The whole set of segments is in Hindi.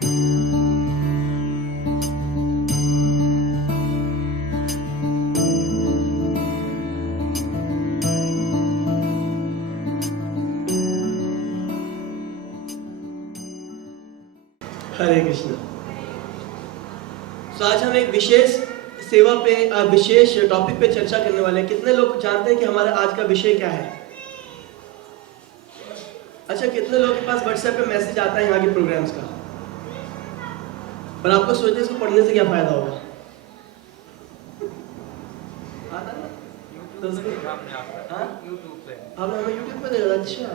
हरे कृष्ण। तो आज हम एक विशेष सेवा पे विशेष टॉपिक पे चर्चा करने वाले हैं। कितने लोग जानते हैं कि हमारा आज का विषय क्या है? अच्छा, कितने लोगों के पास व्हाट्सएप पे मैसेज आता है यहाँ के प्रोग्राम्स का? पर आपको सोचते इसको पढ़ने से क्या फायदा होगा? आता ना? तो यूट्यूब पे हमें यूट्यूब पे देखा। अच्छा,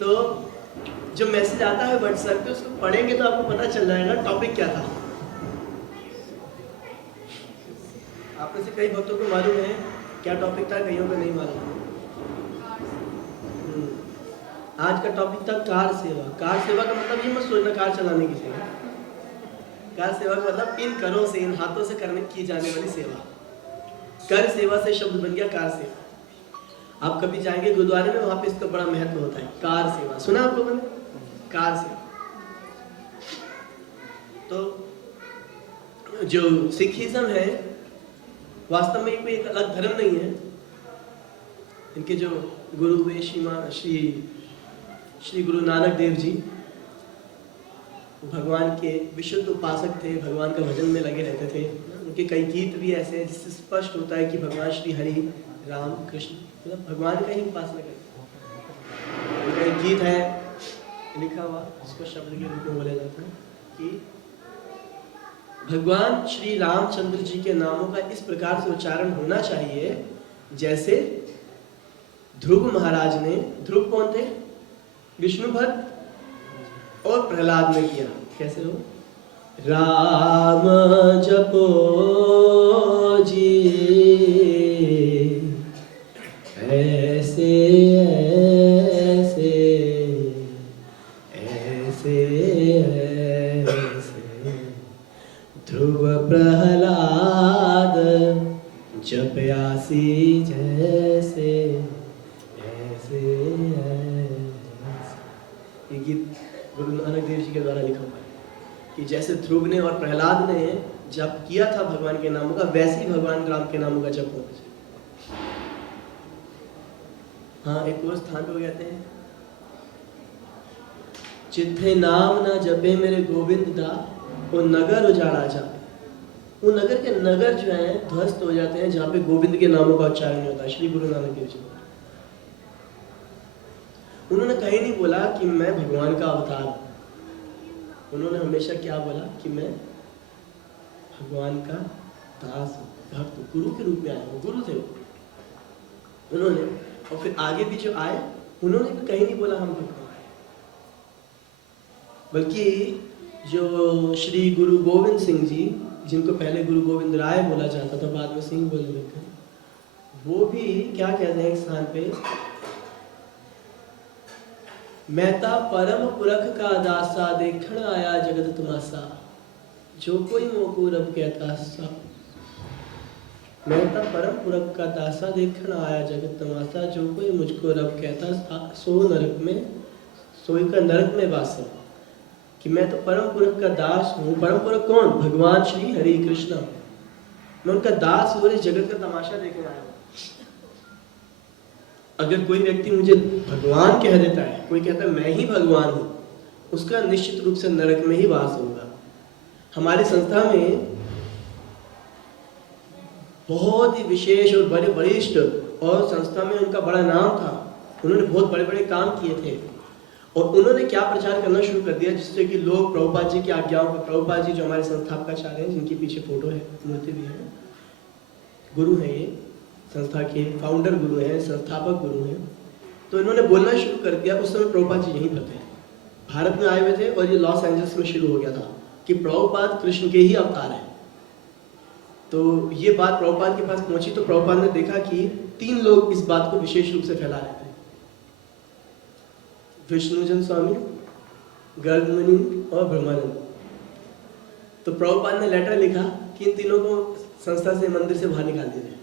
तो जो मैसेज आता है व्हाट्सएप पे उसको पढ़ेंगे तो आपको पता चल जाएगा टॉपिक क्या था। आप में से कई भक्तों को मालूम है क्या टॉपिक था, कईयों को नहीं मालूम। आज का टॉपिक था कार सेवा। कार सेवा का मतलब ये मत सोचना कार चलाने की सेवा। कार सेवा का मतलब इन करों से, इन हाथों से करने की जाने वाली सेवा। कर सेवा से शब्द बन गया कार सेवा। आप कभी जाएंगे गुरुद्वारे में, वहां पे इसका बड़ा महत्व होता है। कार सेवा सुना आप लोगों ने? कार सेवा। तो जो सिखिज्म है वास्तव में कोई एक अलग धर्म नहीं है। इनके जो गुरु हुए श्री गुरु नानक देव जी, भगवान के विशुद्ध उपासक थे, भगवान का भजन में लगे रहते थे। उनके कई गीत भी ऐसे हैं जिससे स्पष्ट होता है कि भगवान श्री हरि राम कृष्ण मतलब भगवान का ही उपासना करते। उनका एक गीत है लिखा हुआ, उसको शब्द के रूप में बोला जाता है कि भगवान श्री रामचंद्र जी के नामों का इस प्रकार से उच्चारण होना चाहिए जैसे ध्रुव महाराज ने, ध्रुव कौन थे? विष्णु भक्त और प्रहलाद ने किया। कैसे हो? राम जपो जी ऐसे ऐसे ऐसे ऐसे ध्रुव प्रहलाद जपयासी जैसे ऐसे ऐसे। ये गीत गुरु नानक देव जी के द्वारा लिखा हुआ है कि जैसे ध्रुव ने और प्रहलाद ने जप किया था भगवान के नामों का, वैसे ही भगवान राम के नामों का जप होना चाहिए। हाँ, एक और स्थान पे कहते हैं चित्ते नाम ना जपे मेरे गोविंद दा, वो नगर उजाड़ा जाए। वो नगर के नगर जो है ध्वस्त हो जाते हैं जहाँ पे गोविंद के नामों का उच्चारण नहीं होता। श्री गुरु नानक देव जी उन्होंने कहीं नहीं बोला कि मैं भगवान का अवतार हूं। उन्होंने हमेशा क्या बोला कि मैं भगवान का दास हूं, भक्त हूं, गुरु के रूप में आया हूं। गुरु थे उन्होंने, और फिर आगे भी जो आए उन्होंने भी कहीं नहीं बोला हम भगवान, बल्कि जो श्री गुरु गोविंद सिंह जी, जिनको पहले गुरु गोविंद राय बोला जाता था, बाद में सिंह बोलने लग गए, वो भी क्या कहते हैं एक स्थान पे, मैं ता परम पुरख का दासा देखण आया जगत तमासा, जो कोई मोको रब कहता सा। मैं ता परम पुरख का दासा देखण आया जगत तमासा, जो कोई मुझको रब कहता सो नरक में, सोई का नरक में वासा। कि मैं तो परम पुरख का दास हूँ। परम पुरख कौन? भगवान श्री हरि कृष्ण। मैं उनका दास हूँ, इस जगत का तमाशा देखने आया हूँ। अगर कोई व्यक्ति मुझे भगवान कह देता है, कोई कहता है मैं ही भगवान हूँ, उसका निश्चित रूप से नरक में ही वास होगा। हमारी संस्था में बहुत ही विशेष और बड़े वरिष्ठ, और संस्था में उनका बड़ा नाम था, उन्होंने बहुत बड़े बड़े काम किए थे, और उन्होंने क्या प्रचार करना शुरू कर दिया जिससे कि लोग प्रभुपाद जी की आज्ञाओं पर, प्रभुपाद जी जो हमारे संस्थापकाचार्य हैं, जिनके पीछे फोटो है, मूर्ति भी है, गुरु हैं, ये संस्था के फाउंडर गुरु हैं, संस्थापक गुरु हैं, तो इन्होंने बोलना शुरू कर दिया। उस समय प्रभुपाद जी यहीं पर थे, भारत में आए हुए थे, और ये लॉस एंजल्स में शुरू हो गया था कि प्रभुपाद कृष्ण के ही अवतार हैं। तो ये बात प्रभुपाद के पास पहुंची, तो प्रभुपाद ने देखा कि 3 लोग इस बात को विशेष रूप से फैला रहे थे, विष्णुजन स्वामी, गर्गमुनि और ब्रह्मानंद। तो प्रभुपाद ने लेटर लिखा कि इन तीनों को संस्था से, मंदिर से बाहर निकाल दीजिए।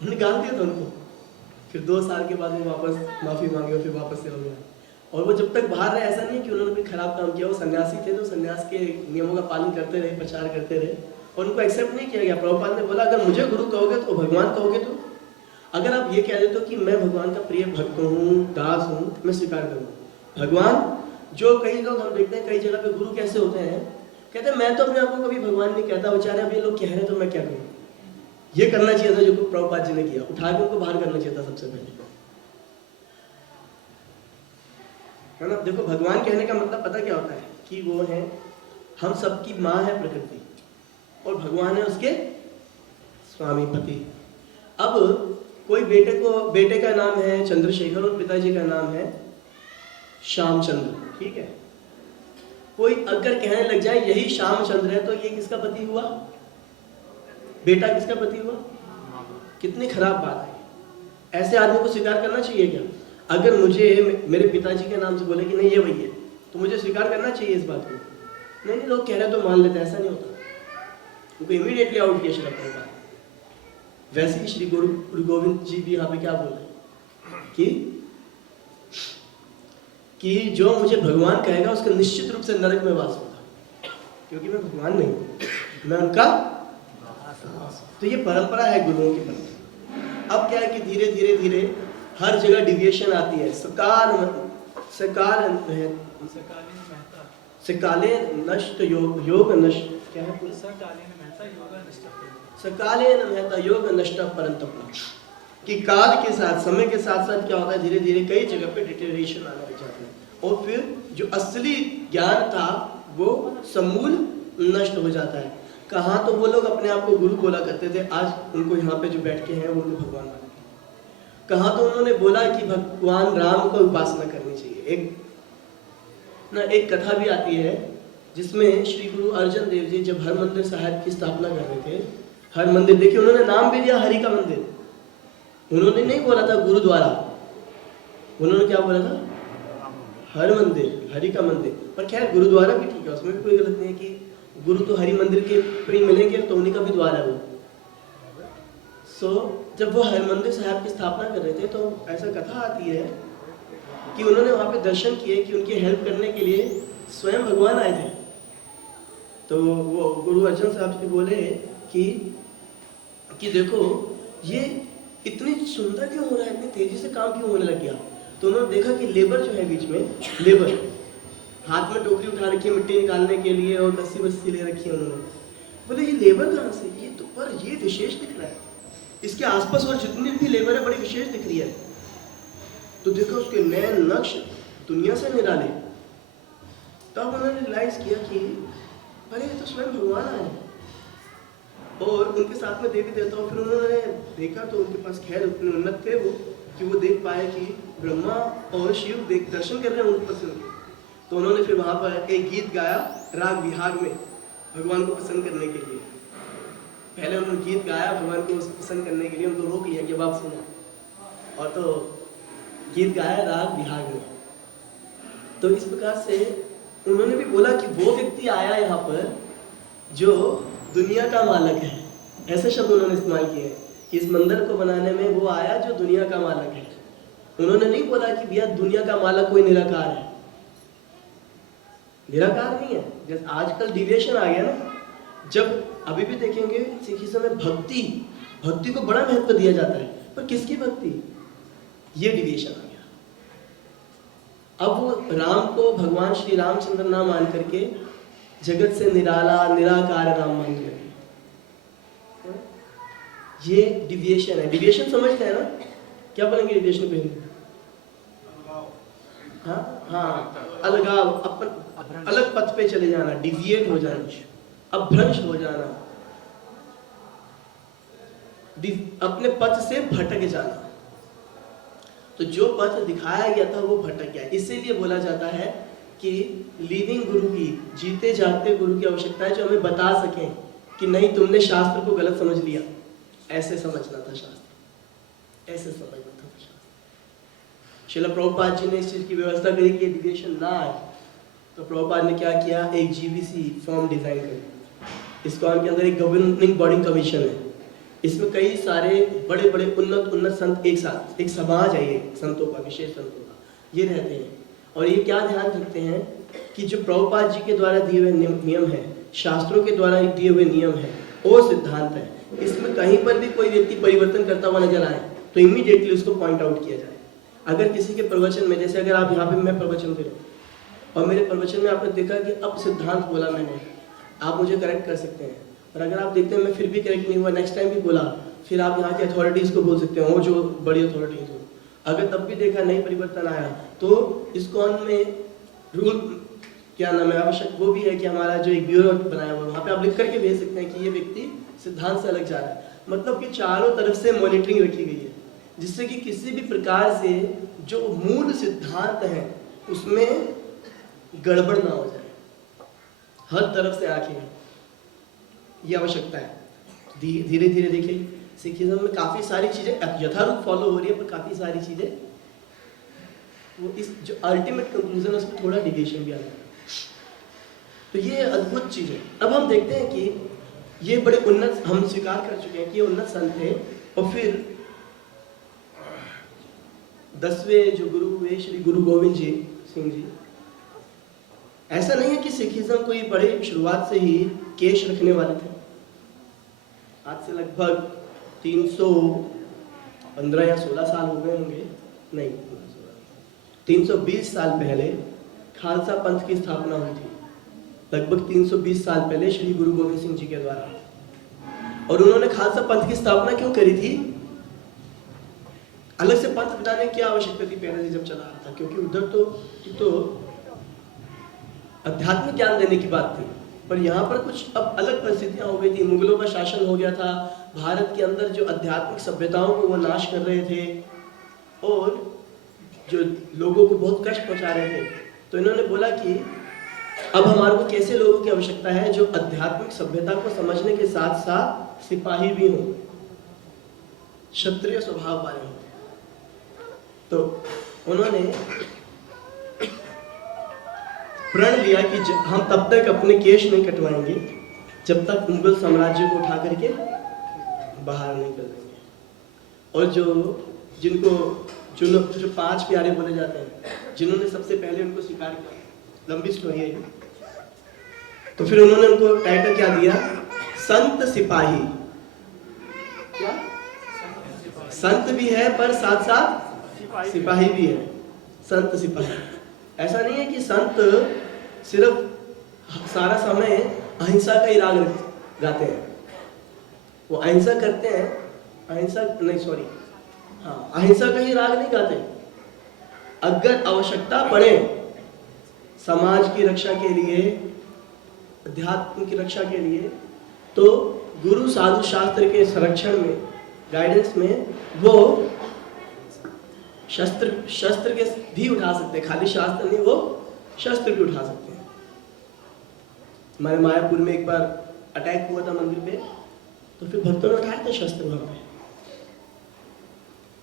निकाल दिया था उनको। फिर 2 साल के बाद वो वापस माफी मांगे और फिर वापस से हो गया। और वो जब तक बाहर रहे, ऐसा नहीं है कि उन्होंने कोई खराब काम किया, वो सन्यासी थे तो सन्यास के नियमों का पालन करते रहे, प्रचार करते रहे और उनको एक्सेप्ट नहीं किया गया। प्रभुपाद ने बोला अगर मुझे गुरु कहोगे तो भगवान कहोगे तो, अगर आप ये कह देते हो कि मैं भगवान का प्रिय भक्त हूँ, दास हूँ, मैं स्वीकार करूँगा। भगवान, जो कई लोग हम देखते हैं कई जगह पे गुरु कैसे होते हैं, कहते हैं मैं तो अपने आप को कभी भगवान नहीं कहता, बेचारे अब ये लोग कह रहे हैं तो मैं क्या करूँ। ये करना चाहिए था जो प्रभुपाद जी ने किया, उठा के उनको बाहर करना चाहिए था सबसे पहले, है ना। देखो भगवान कहने का मतलब पता क्या होता है कि वो है, हम सबकी माँ है प्रकृति और भगवान है उसके स्वामी पति। अब कोई बेटे का नाम है चंद्रशेखर और पिताजी का नाम है श्यामचंद्र, ठीक है। कोई अगर कहने लग जाए यही श्यामचंद्र है तो ये किसका पति हुआ, बेटा किसका पति हुआ। कितनी खराब बात है। ऐसे आदमी को स्वीकार करना चाहिए क्या? अगर मुझे मेरे पिताजी के नाम से बोले कि नहीं ये वही है तो मुझे स्वीकार करना चाहिए इस बात को। नहीं लोग कह रहे तो मान लेते, ऐसा नहीं होता, उनको इमीडिएटली आउट किया श्री प्रभुपाद। वैसे ही श्री गुरु गोविंद जी भी यहाँ पे क्या बोल रहे कि जो मुझे भगवान कहेगा उसका निश्चित रूप से नरक में वास होगा, क्योंकि मैं भगवान नहीं, मैं उनका। तो ये परंपरा है गुरुओं की परंपरा। अब क्या है कि धीरे धीरे धीरे हर जगह डिविएशन आती है। सकाले नष्ट योग नष्ट, क्या है, सकाले महता योग नष्ट परंतप, कि काल के साथ, समय के साथ साथ क्या होता है, धीरे धीरे कई जगह पे डिटेरिएशन आने लग जाता है और फिर जो असली ज्ञान था वो समूल नष्ट हो जाता है। कहाँ तो वो लोग अपने आप को गुरु बोला करते थे, आज उनको यहाँ पे जो बैठ के हैं वो उनको भगवान मानते हैं। कहाँ तो उन्होंने बोला कि भगवान राम का उपासना करनी चाहिए। एक कथा भी आती है जिसमें श्री गुरु अर्जन देव जी जब हरमंदिर साहिब की स्थापना कर रहे थे, हर मंदिर देखिए उन्होंने नाम भी दिया हरि का मंदिर, उन्होंने नहीं बोला था गुरुद्वारा, उन्होंने क्या बोला था, हर मंदिर, हरि का मंदिर। पर खैर गुरुद्वारा भी ठीक है, उसमें भी कोई गलत नहीं है कि गुरु तो हरि मंदिर के प्रेम मिलेंगे तो उन्हीं का भी द्वार है वो। जब वो हरमंदिर साहिब की स्थापना कर रहे थे तो ऐसा कथा आती है कि उन्होंने वहां पे दर्शन किए कि उनकी हेल्प करने के लिए स्वयं भगवान आए थे। तो वो गुरु अर्जन साहब जी बोले कि देखो ये इतनी सुंदर क्यों हो रहा है, इतनी तेजी से काम क्यों होने लग गया। तो उन्होंने देखा कि लेबर जो है बीच में, लेबर हाथ में टोकरी उठा रखी है मिट्टी निकालने के लिए और रस्सी वस्सी ले रखी है उन्होंने। बोले ये लेबर कहाँ से, ये तो पर ये विशेष दिख रहा है, इसके आसपास और जितनी भी लेबर है बड़ी विशेष दिख रही है। तो देखा उसके नए नक्श दुनिया से निराले। तब उन्होंने रियलाइज किया कि अरे ये तो स्वयं भगवान आए और उनके साथ में देवी देवता। फिर उन्होंने देखा तो उनके पास खैर उतने उन्नत थे वो कि वो देख पाए कि ब्रह्मा और शिव दर्शन कर रहे हैं उनको पसंद। तो उन्होंने फिर वहाँ पर एक गीत गाया राग विहार में भगवान को पसंद करने के लिए। पहले उन्होंने गीत गाया भगवान को पसंद करने के लिए, उनको रोक लिया कि अब आप सुनो, और तो गीत गाया राग विहार में। तो इस प्रकार से उन्होंने भी बोला कि वो व्यक्ति आया यहाँ पर जो दुनिया का मालिक है, ऐसे शब्द उन्होंने इस्तेमाल किए कि इस मंदिर को बनाने में वो आया जो दुनिया का मालिक है। उन्होंने नहीं बोला कि भैया दुनिया का मालिक कोई निराकार है, निराकार नहीं है। जैसे आजकल डिविएशन आ गया ना, जब अभी भी देखेंगे सिखिज्म में भक्ति को बड़ा महत्व दिया जाता है, पर किसकी भक्ति, ये डिविएशन आ गया। अब वो राम को भगवान श्री रामचंद्र नाम मान करके जगत से निराला निराकार राम मान करके, ये डिविएशन है। डिविएशन समझते हैं ना, क्या बोलेंगे डिविएशन पे? हाँ, अलगाव, अपन अलग पथ पे चले जाना, डिविएट हो जाना, अभ्रंश हो जाना, अपने पथ से भटक जाना। तो जो पथ दिखाया गया था वो भटक गया। इसीलिए बोला जाता है कि लिविंग गुरु की, जीते जागते गुरु की आवश्यकता है, जो हमें बता सकें कि नहीं तुमने शास्त्र को गलत समझ लिया, ऐसे समझना था शास्त्र, ऐसे समझना था शास्त्र। श्रील प्रभुपाद जी ने इस चीज की व्यवस्था करी कि डिविएशन ना आए। तो प्रभुपाद ने क्या किया, एक जीबीसी फॉर्म डिजाइन करी। इस्कॉन के अंदर एक गवर्निंग बॉडी कमीशन है, इसमें कई सारे बड़े बड़े उन्नत संत एक साथ, एक समाज है ये संतों का, विशेष संतों का, ये रहते हैं। और ये क्या ध्यान रखते हैं कि जो प्रभुपाद जी के द्वारा दिए हुए नियम है, शास्त्रों के द्वारा दिए हुए नियम है, वो सिद्धांत है। इसमें कहीं पर भी कोई व्यक्ति परिवर्तन करता हुआ नजर आए तो इमीडिएटली उसको पॉइंट आउट किया जाए। अगर किसी के प्रवचन में, जैसे अगर आप यहाँ पे मैं प्रवचन दे रहा हूँ और मेरे प्रवचन में आपने देखा कि अब सिद्धांत बोला मैंने, आप मुझे करेक्ट कर सकते हैं। और अगर आप देखते हैं मैं फिर भी करेक्ट नहीं हुआ, नेक्स्ट टाइम भी बोला, फिर आप यहाँ की अथॉरिटीज़ को बोल सकते हैं, वो जो बड़ी अथॉरिटीज़ हो। अगर तब भी देखा नहीं परिवर्तन आया तो इस्कॉन में रूल क्या नाम है, आवश्यक वो भी है कि हमारा जो एक ब्यूरो बनाया हुआ है वहाँ पे आप लिख करके भेज सकते हैं कि ये व्यक्ति सिद्धांत से अलग जा रहा है। मतलब कि चारों तरफ से मॉनिटरिंग रखी गई है, जिससे कि किसी भी प्रकार से जो मूल सिद्धांत है उसमें गड़बड़ ना हो जाए। हर तरफ से आंखें, ये आवश्यकता है। धीरे धीरे देखिए सिखिज्म में काफ़ी सारी चीज़ें यथारूप फॉलो हो रही है, पर काफ़ी सारी चीज़ें वो इस जो अल्टीमेट कंक्लूजन है उसमें थोड़ा डिविएशन भी आ रहा है। तो ये अद्भुत चीज़ है। अब हम देखते हैं कि ये बड़े उन्नत, हम स्वीकार कर चुके हैं कि ये उन्नत संत थे। और फिर 10वें जो गुरु हुए श्री गुरु गोविंद जी सिंह जी, ऐसा नहीं है कि सिखिज्म कोई बड़े शुरुआत से ही केश रखने वाले थे। आज से लगभग 315 या 16 साल हो गए होंगे, नहीं 320 साल पहले खालसा पंथ की स्थापना हुई थी। लगभग 320 साल पहले श्री गुरु गोविंद सिंह जी के द्वारा। और उन्होंने खालसा पंथ की स्थापना क्यों करी थी? अलग से पंथ बनाने की क्या आवश्यकता थी पहले से जब चला रहा था? क्योंकि उधर तो आध्यात्मिक ज्ञान देने की बात थी, पर यहाँ पर कुछ अब अलग परिस्थितियां हो गई थी। मुगलों का शासन हो गया था, भारत के अंदर जो आध्यात्मिक सभ्यताओं को वो नाश कर रहे थे और जो लोगों को बहुत कष्ट पहुंचा रहे थे। तो इन्होंने बोला कि अब हमारे को कैसे लोगों की आवश्यकता है जो आध्यात्मिक सभ्यता को समझने के साथ साथ सिपाही भी हों, क्षत्रिय स्वभाव वाले हों। तो उन्होंने प्रण लिया कि हम तब तक अपने केश नहीं कटवाएंगे जब तक मुगल साम्राज्य को उठा करके बाहर नहीं कर देंगे। और जो 5 प्यारे बोले जाते हैं, जिन्होंने सबसे पहले उनको स्वीकार किया, लंबी स्टोरी है। तो फिर उन्होंने उनको टाइटल क्या दिया? संत सिपाही। क्या संत भी है पर साथ साथ सिपाही भी है, संत सिपाही। ऐसा नहीं है कि संत सिर्फ सारा समय अहिंसा का ही राग गाते हैं, वो अहिंसा करते हैं, अहिंसा का ही राग नहीं गाते। अगर आवश्यकता पड़े समाज की रक्षा के लिए, अध्यात्म की रक्षा के लिए, तो गुरु साधु शास्त्र के संरक्षण में, गाइडेंस में वो शस्त्र के भी उठा सकते हैं। खाली शास्त्र नहीं, वो शस्त्र भी उठा सकते हैं। हमारे मायापुर में एक बार अटैक हुआ था मंदिर पे, तो फिर भक्तों ने उठाए थे शस्त्र वहां पे।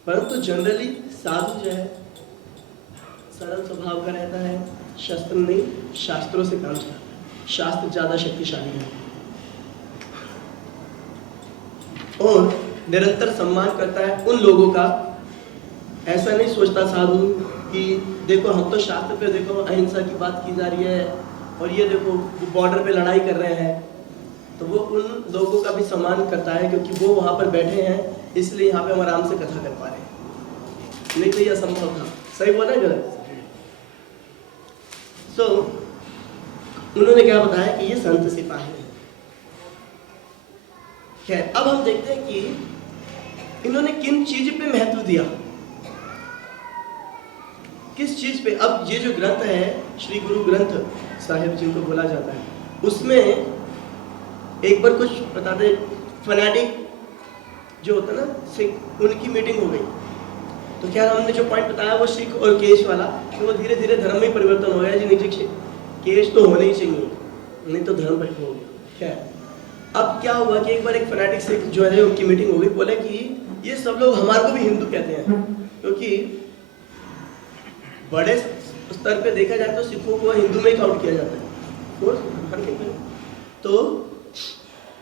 परंतु जनरली साधु जो है सरल स्वभाव का रहता है, शस्त्र नहीं, शास्त्रों से काम चलाता है। शास्त्र ज्यादा शक्तिशाली है और निरंतर सम्मान करता है उन लोगों का। ऐसा नहीं सोचता साधु कि देखो हम तो शास्त्र पे, देखो अहिंसा की बात की जा रही है और ये देखो बॉर्डर पे लड़ाई कर रहे हैं। तो वो उन लोगों का भी सम्मान करता है क्योंकि वो वहाँ पर बैठे हैं, इसलिए यहाँ पे हम आराम से कथा कर पा रहे हैं। नहीं तो ये असंभव था। सही बोला है गलत? सो उन्होंने क्या बताया कि ये संत सिपाही है। खैर, अब हम देखते हैं कि इन्होंने किन चीज पे महत्व दिया, किस चीज पे। अब ये जो ग्रंथ है श्री गुरु ग्रंथ साहिब जिनको बोला जाता है, उसमें एक बार कुछ बताते, फनाटिक जो होता है ना सिख, उनकी मीटिंग हो गई। तो क्या हमने जो पॉइंट बताया वो सिख और केश वाला, तो वो धीरे धीरे धर्म में परिवर्तन हो गया जी। नीचे केश तो होने ही चाहिए, नहीं तो धर्म पर हो गया। क्या अब क्या हुआ कि एक बार एक फनाटिक सिख जो है उनकी मीटिंग हो गई। बोले कि ये सब लोग हमारे को भी हिंदू कहते हैं, क्योंकि बड़े स्तर पे देखा जाए तो सिखों को हिंदू में काउंट किया जाता है। तो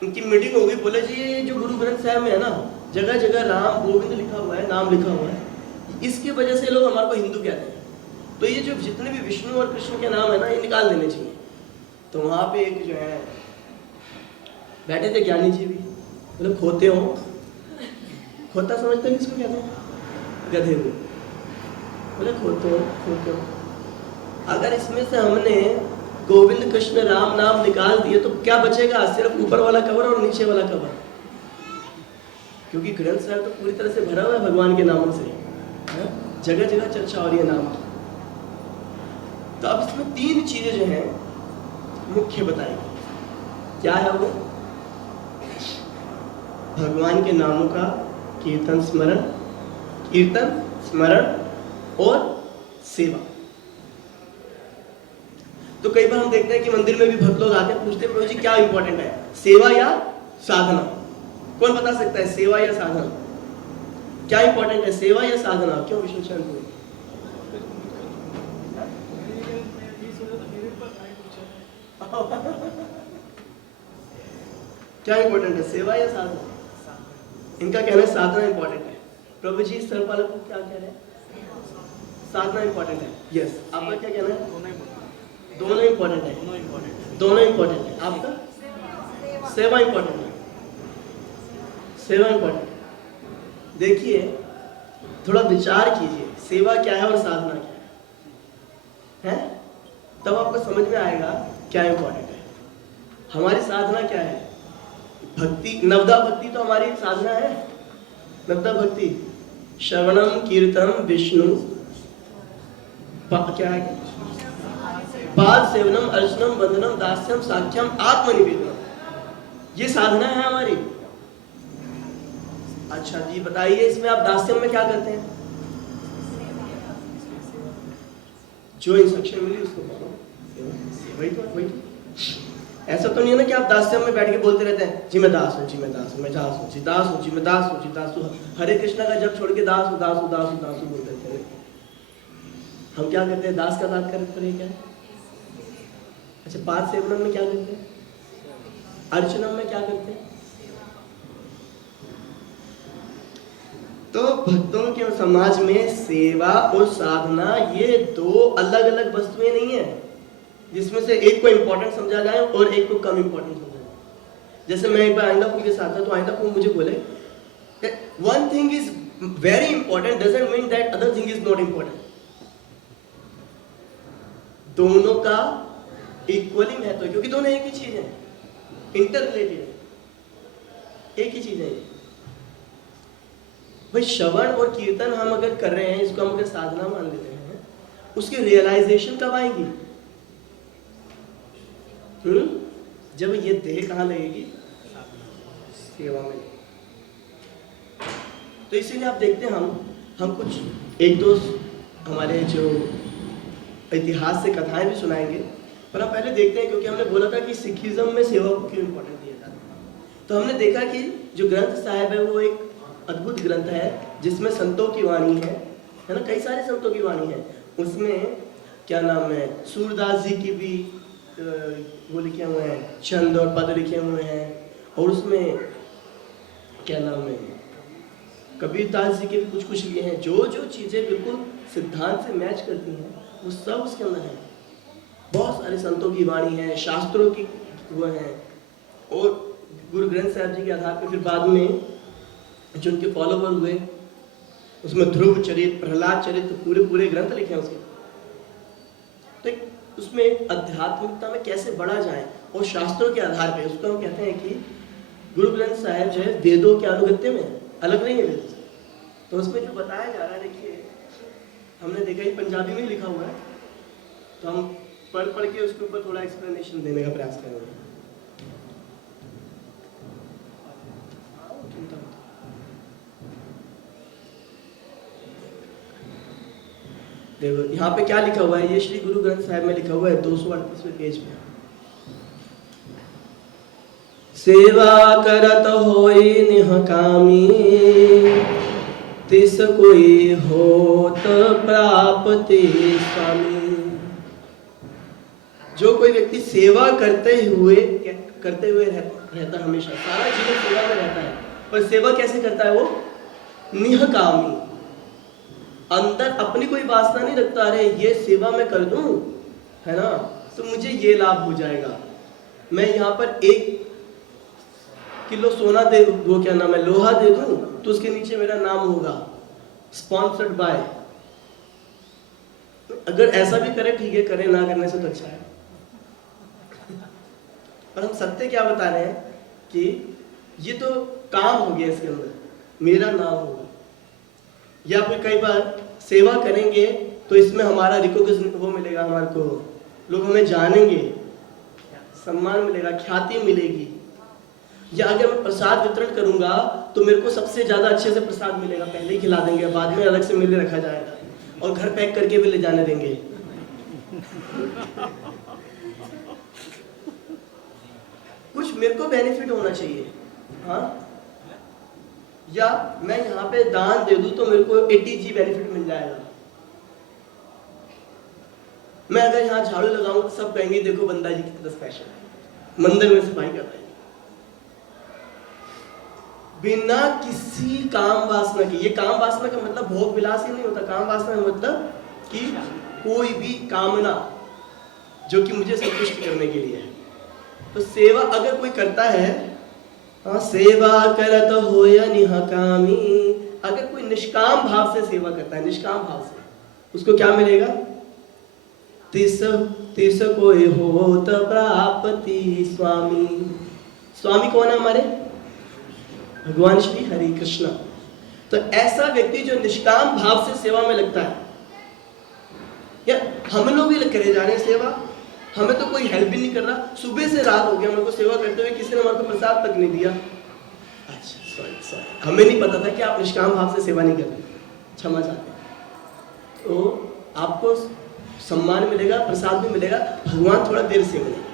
उनकी मीटिंग हो गई। बोले जी ये जो गुरु ग्रंथ साहब में है ना, जगह जगह राम गोविंद लिखा हुआ है, नाम लिखा हुआ है, इसकी वजह से लोग हमारे को हिंदू कहते हैं। तो ये जो जितने भी विष्णु और कृष्ण के नाम है ना, ये निकाल देने चाहिए। तो वहां पे एक जो है बैठे थे ज्ञानी जी भी, बोले खोते हो, खोता समझते हैं किसको कहते हैं? गधे को। बोले खोते हो, अगर इसमें से हमने गोविंद कृष्ण राम नाम निकाल दिए तो क्या बचेगा? सिर्फ ऊपर वाला कवर और नीचे वाला कवर, क्योंकि ग्रंथ साहब तो पूरी तरह से भरा हुआ है भगवान के नामों से, जगह जगह चर्चा हो रही है नाम की। तो अब इसमें 3 चीजें जो हैं मुख्य बताएंगे। क्या है वो? भगवान के नामों का कीर्तन स्मरण और सेवा। तो कई बार हम देखते हैं कि मंदिर में भी भक्त लोग आते हैं, पूछते हैं प्रभु जी क्या इंपॉर्टेंट है, सेवा या साधना? कौन बता सकता है सेवा या साधना क्या इंपॉर्टेंट है? सेवा या साधना? क्यों विष्णु चंद्र? क्या इंपॉर्टेंट है, सेवा या साधना? इनका कहना है साधना इंपॉर्टेंट है। प्रभु जी सर पालक को क्या कह रहे हैं? साधना इंपॉर्टेंट है। यस, आपका क्या कहना है? दोनों इंपॉर्टेंट है। दोनों इंपॉर्टेंट है। आपका सेवा इंपॉर्टेंट है। सेवा इंपॉर्टेंट। देखिए, थोड़ा विचार कीजिए, सेवा क्या है और साधना क्या है? तब आपको समझ में आएगा क्या इंपॉर्टेंट है। हमारी साधना क्या है? भक्ति, नवदा भक्ति तो हमारी साधना है। नवदा भक्ति श्रवणम कीर्तनम विष्णु क्या है? पाद सेवनम अर्चनम वंदनम दास्यम साख्यम आत्मनिवेदनम, ये साधना है हमारी। अच्छा जी बताइए, इसमें आप दास्यम में क्या करते हैं? जो इंस्ट्रक्शन मिली उसको फॉलो। वही तो ऐसा तो नहीं है ना कि आप दास्यम में बैठ के बोलते रहते हैं जी मैं दास हूँ, जी मैं दास हूँ, मैं दास हूँ, जी दास हूँ, जी मैं दास हूँ, जी दास हूँ। हरे कृष्णा का जब छोड़ के दास हूँ दास हूँ दास हूँ दास हूँ बोलते हैं। हम क्या करते हैं? दास का दास करते हैं क्या? अच्छा, पाद सेवनम में क्या करते हैं? अर्चनम में क्या करते हैं? तो भक्तों के समाज में सेवा और साधना ये 2 अलग अलग वस्तुएं नहीं है, जिसमें से एक को इंपॉर्टेंट समझा जाए और एक को कम इंपॉर्टेंट समझा जाए। जैसे मैं एक बार आइंदापुर के साथ था, तो आइंदापुर मुझे बोले one thing is very important doesn't mean that other thing is not important. दोनों का इक्वली महत्व है, क्योंकि दोनों एक ही चीज है, इंटर रिलेटेड, एक ही चीज है। भाई श्रवण और कीर्तन हम अगर कर रहे हैं, इसको हम अगर साधना मान लेते हैं, उसकी रियलाइजेशन कब आएगी? जब ये देह कहाँ लगेगी? सेवा में। तो इसीलिए आप देखते हैं हम कुछ 1-2 हमारे जो इतिहास से कथाएं भी सुनाएंगे, पर हम पहले देखते हैं, क्योंकि हमने बोला था कि सिखिज्म में सेवा को क्यों इंपॉर्टेंट दिया जाता है। तो हमने देखा कि जो ग्रंथ साहिब है वो एक अद्भुत ग्रंथ है, जिसमें संतों की वाणी है ना, कई सारे संतों की वाणी है। उसमें क्या नाम है, सूरदास जी की भी वो लिखे हुए हैं, छंद और पद लिखे हुए हैं, और उसमें क्या नाम है, कबीरदास जी के भी कुछ लिए हैं। जो जो चीज़ें बिल्कुल सिद्धांत से मैच करती हैं वो सब उसके अंदर है। बहुत सारे संतों की वाणी है, शास्त्रों की वो है, और गुरु ग्रंथ साहिब जी के आधार पर फिर बाद में जो उनके फॉलोवर हुए, उसमें ध्रुव चरित, प्रहलाद चरित, पूरे ग्रंथ लिखे हैं उसके। तो उसमें आध्यात्मिकता में कैसे बढ़ा जाए, और शास्त्रों के आधार पे, उसको हम कहते हैं कि गुरु ग्रंथ साहिब जो है वेदों के अनुगत्य में अलग नहीं है वेद से। तो उसमें जो बताया जा रहा है, देखिए हमने देखा ही पंजाबी में लिखा हुआ है, तो हम पढ़ के उसके ऊपर थोड़ा एक्सप्लेनेशन देने का प्रयास करेंगे। देखो यहाँ पे क्या लिखा हुआ है, ये श्री गुरु ग्रंथ साहिब में लिखा हुआ है 238वें पेज पे। सेवा करत होई निहकामी, तिस कोई होत प्राप्ति स्वामी। जो कोई व्यक्ति सेवा करते हुए रहता, हमेशा सारा जीवन सेवा में रहता है, पर सेवा कैसे करता है वो? निहकामी। अंदर अपनी कोई वासना नहीं रखता, अरे ये सेवा मैं कर दूं, है ना, तो मुझे ये लाभ हो जाएगा, मैं यहाँ पर 1 किलो सोना दे, वो क्या नाम है, लोहा दे दूं, तो उसके नीचे मेरा नाम होगा, स्पॉन्सर्ड बाय। अगर ऐसा भी करे ठीक है, करे, ना करने से तो अच्छा है। पर हम सत्य क्या बता रहे हैं कि ये तो काम हो गया, इसके अंदर मेरा नाम होगा। या फिर कई बार सेवा करेंगे तो इसमें हमारा रिकॉग्निशन वो मिलेगा, हमारे को लोग हमें जानेंगे, सम्मान मिलेगा, ख्याति मिलेगी। या अगर मैं प्रसाद वितरण करूंगा तो मेरे को सबसे ज्यादा अच्छे से प्रसाद मिलेगा, पहले ही खिला देंगे, बाद में अलग से मिलने रखा जाएगा और घर पैक करके भी ले जाने देंगे। कुछ मेरे को बेनिफिट होना चाहिए, हाँ। या मैं यहाँ पे दान दे दूं तो मेरे को 80G बेनिफिट मिल जाएगा। मैं अगर यहाँ झाड़ू लगाऊं तो सब कहेंगे देखो बंदा जी कितना स्पेशल है, मंदिर में सफाई कर रहे हैं, बिना किसी काम वासना के। ये काम वासना का मतलब भोग विलास ही नहीं होता, काम वासना का मतलब कि कोई भी कामना जो कि मुझे संतुष्ट करने के लिए है। तो सेवा अगर कोई करता है, हाँ, सेवा करत हो या निहकामी, अगर कोई निष्काम भाव से सेवा करता है, निष्काम भाव से, उसको क्या मिलेगा? तिस कोई हो तो प्राप्ति स्वामी। स्वामी कौन है हमारे? भगवान श्री हरि कृष्ण। तो ऐसा व्यक्ति जो निष्काम भाव से सेवा में लगता है, या हम लोग भी करे जा रहे हैं सेवा, हमें तो कोई हेल्प भी नहीं कर रहा, सुबह से रात हो गया मेरे को सेवा करते हुए, किसी ने हमारे को प्रसाद तक नहीं दिया। अच्छा सॉरी, हमें नहीं पता था कि आप निष्काम भाव से सेवा नहीं कर रहे, क्षमा चाहते हैं। तो आपको सम्मान मिलेगा, प्रसाद भी मिलेगा, भगवान थोड़ा देर से मिलेगा,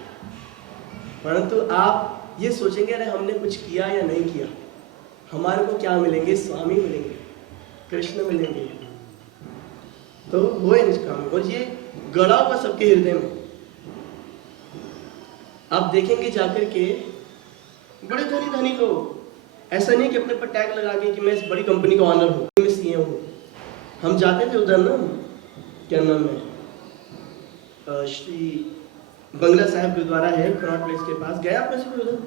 परंतु आप ये सोचेंगे अरे हमने कुछ किया या नहीं किया, हमारे को क्या मिलेंगे? स्वामी मिलेंगे, कृष्ण मिलेंगे। तो वो है निष्काम, और ये गड़ा हुआ सबके हृदय में। आप देखेंगे जाकर के बड़े धनी धनी लोग, ऐसा नहीं कि अपने पर टैग लगा के कि मैं इस बड़ी कंपनी का ऑनर हूँ, मैं सीएम हूँ। हम जाते थे उधर ना, क्या नाम है, श्री बंगला साहिब गुरुद्वारा है कनॉट प्लेस के पास, गया आप में से उधर?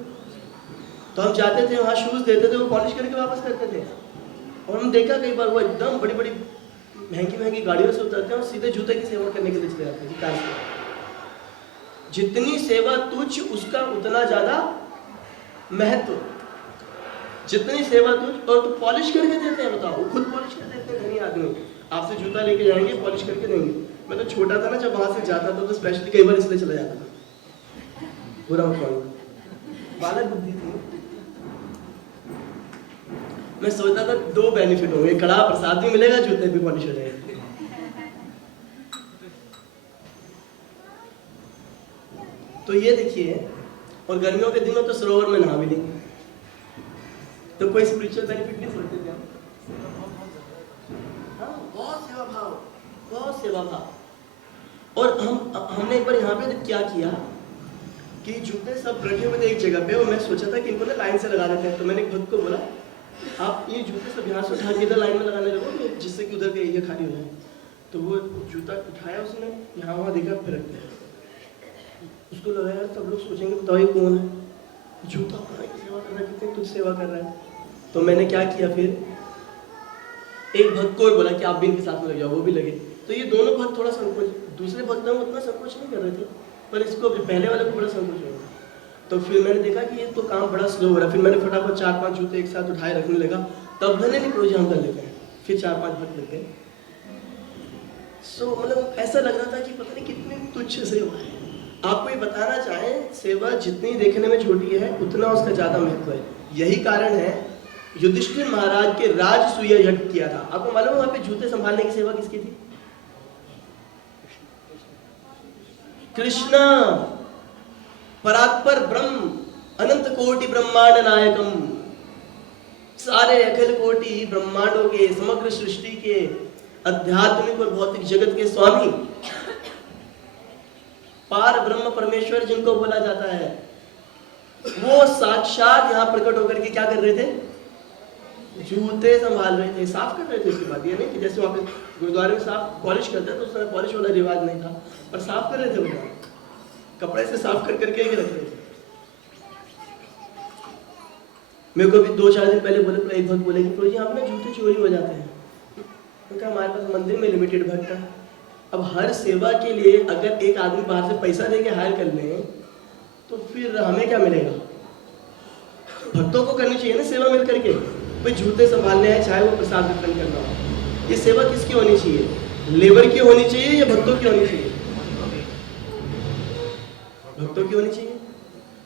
तो हम जाते थे, वहाँ शूज देते थे, वो पॉलिश करके वापस करते थे। और हम देखा कई बार वो एकदम बड़ी बड़ी महंगी महंगी गाड़ियों से उतरते हैं और सीधे जूते की सेवा करने के लिए चले जाते हैं। कार से जितनी सेवा तुच्छ, उसका उतना ज्यादा महत्व। जितनी सेवा तुच्छ, और तो पॉलिश करके देते हैं, बताओ, खुद पॉलिश कर देते हैं। धनी आदमी आपसे जूता लेके जाएंगे, पॉलिश करके देंगे। मैं तो छोटा था ना, जब वहां से जाता था तो स्पेशली कई बार इसलिए चला जाता था, पूरा बालक बुद्धि थी। मैं सोचता था 2 बेनिफिट होंगे, कड़ा प्रसाद भी मिलेगा, जूते भी पॉलिश हो जाएंगे। तो ये देखिए, और गर्मियों के दिनों तो सरोवर में नहा भी लेंगे, तो कोई स्पिरिचुअल बेनिफिट नहीं सोचते थे। हाँ, बहुत सेवा भाव, बहुत सेवा भाव। और हमने एक बार यहाँ पे क्या किया कि जूते सब रखे हुए थे एक जगह पे, और मैं सोचा था कि इनको ना लाइन से लगा देते हैं। तो मैंने खुद को बोला आप ये जूते सब यहाँ से उठा के इधर लाइन में लगाने लगो, जिससे कि उधर का एरिया खाली हो जाए। तो वो जूता उठाया उसने, यहाँ वहाँ देखा, फिर रख दिया। उसको लगाया, सब लोग सोचेंगे बताओ ये कौन है, जूता पहना के सेवा कर रहा है, कितनी तुझ सेवा कर रहा है। तो मैंने क्या किया, फिर एक भक्त को बोला कि आप भी इनके साथ में लग जाओ, वो भी लगे। तो ये दोनों भक्त थोड़ा संकोच, दूसरे भक्त में उतना संकोच नहीं कर रहे थे, पर इसको पहले वाले को बड़ा संकोच हो गया। तो फिर मैंने देखा कि ये तो काम बड़ा स्लो हो रहा है। फिर मैंने फटाफट 4-5 जूते एक साथ उठाए रखने लगा, तब मैंने नहीं प्रोजेक्ट हम कर लेते हैं। फिर 4-5 भक्त लग गए। सो मतलब ऐसा लग रहा था कि पता नहीं कितनी तुच्छ सेवा है। आपको ये बताना चाहें, सेवा जितनी देखने में छोटी है उतना उसका ज्यादा महत्व है। यही कारण है युधिष्ठिर महाराज के राजसूय यज्ञ किया था। आपको मालूम है वहां पे जूते संभालने की सेवा किसकी थी? कृष्ण, परात्पर ब्रह्म, अनंत कोटि ब्रह्मांड नायकम, सारे अखिल कोटि ब्रह्मांडों के, समग्र सृष्टि के, आध्यात्मिक और भौतिक जगत के स्वामी, पार ब्रह्म परमेश्वर जिनको बोला जाता है, वो साक्षात यहां प्रकट होकर के क्या कर रहे थे? जूते संभाल रहे थे, साफ कर रहे थे। उसकी बात ये नहीं कि जैसे वहाँ पे गुरुद्वारे में साफ पॉलिश करते हैं तो उस समय पॉलिश वाला रिवाज नहीं था, पर साफ कर रहे थे वो, कपड़े से साफ कर करके ही रख रहे थे। मेरे को भी 2-4 दिन पहले बोले, एक भक्त बोले कि प्रभु जी हम ना जूते चोरी हो जाते हैं। क्योंकि हमारे पास मंदिर में लिमिटेड भक्त है। अब हर सेवा के लिए अगर एक आदमी बाहर से पैसा देके हायर कर ले तो फिर हमें क्या मिलेगा? भक्तों को करनी चाहिए ना सेवा मिल करके। भाई जूते संभालने हैं, चाहे वो प्रसाद वितरण करना हो, ये सेवा किसकी होनी चाहिए? लेबर की होनी चाहिए या भक्तों की होनी चाहिए? भक्तों की होनी चाहिए।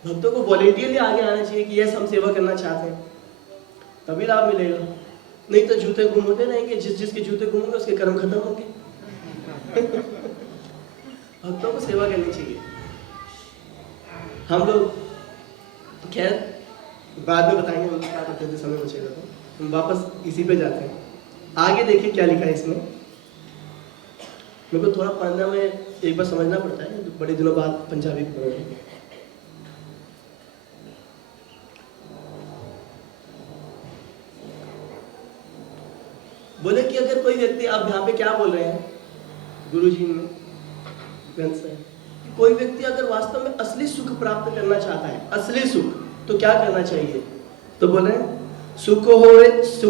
भक्तों को वॉलेंटियरली आगे आना चाहिए कि यस हम सेवा करना चाहते हैं, तभी लाभ मिलेगा। नहीं तो जूते गुम होते रहेंगे, जिसके जूते गुम होंगे उसके कर्म खत्म होंगे। भक्तों को सेवा करनी चाहिए। हम लोग तो खैर बाद में बताएंगे, हम क्या करते थे समय बचेगा तो। हम वापस इसी पे जाते हैं। आगे देखिए क्या लिखा है इसमें। मेरे को थोड़ा पढ़ना में एक बार समझना पड़ता है, बड़े दिनों बाद पंजाबी पढ़ रहे हैं। बोले कि अगर कोई व्यक्ति, आप यहाँ पे क्या बोल रहे हैं गुरुजी में ग्रंथ से, कि कोई व्यक्ति अगर वास्तव में असली सुख प्राप्त करना चाहता है, असली सुख, तो क्या करना चाहिए? तो बोले सुख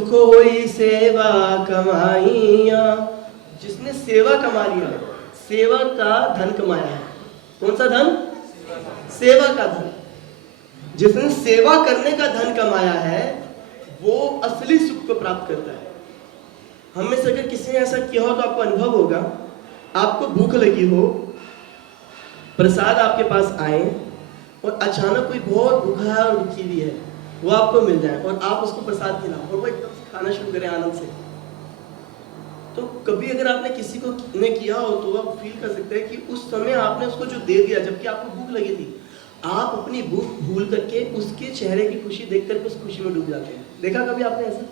होई सेवा कमाइया। जिसने सेवा कमा लिया, सेवा का धन कमाया है। कौन सा धन? सेवा का धन। जिसने सेवा करने का धन कमाया है वो असली सुख को प्राप्त करता है। हम में से अगर किसी ने ऐसा किया हो तो आपको अनुभव होगा, आपको भूख लगी हो, प्रसाद आपके पास आए और अचानक कोई बहुत भूखा है और दुखी भी है, वो आपको मिल जाए और आप उसको प्रसाद खिलाओ और वो एकदम से खाना शुरू करे आनंद से। तो कभी अगर आपने किसी को ने किया हो तो आप फील कर सकते हैं कि उस समय आपने उसको जो दे दिया जबकि आपको भूख लगी थी, आप अपनी भूख भूल करके उसके चेहरे की खुशी देख करके उस खुशी में डूब जाते हैं। देखा कभी आपने ऐसा?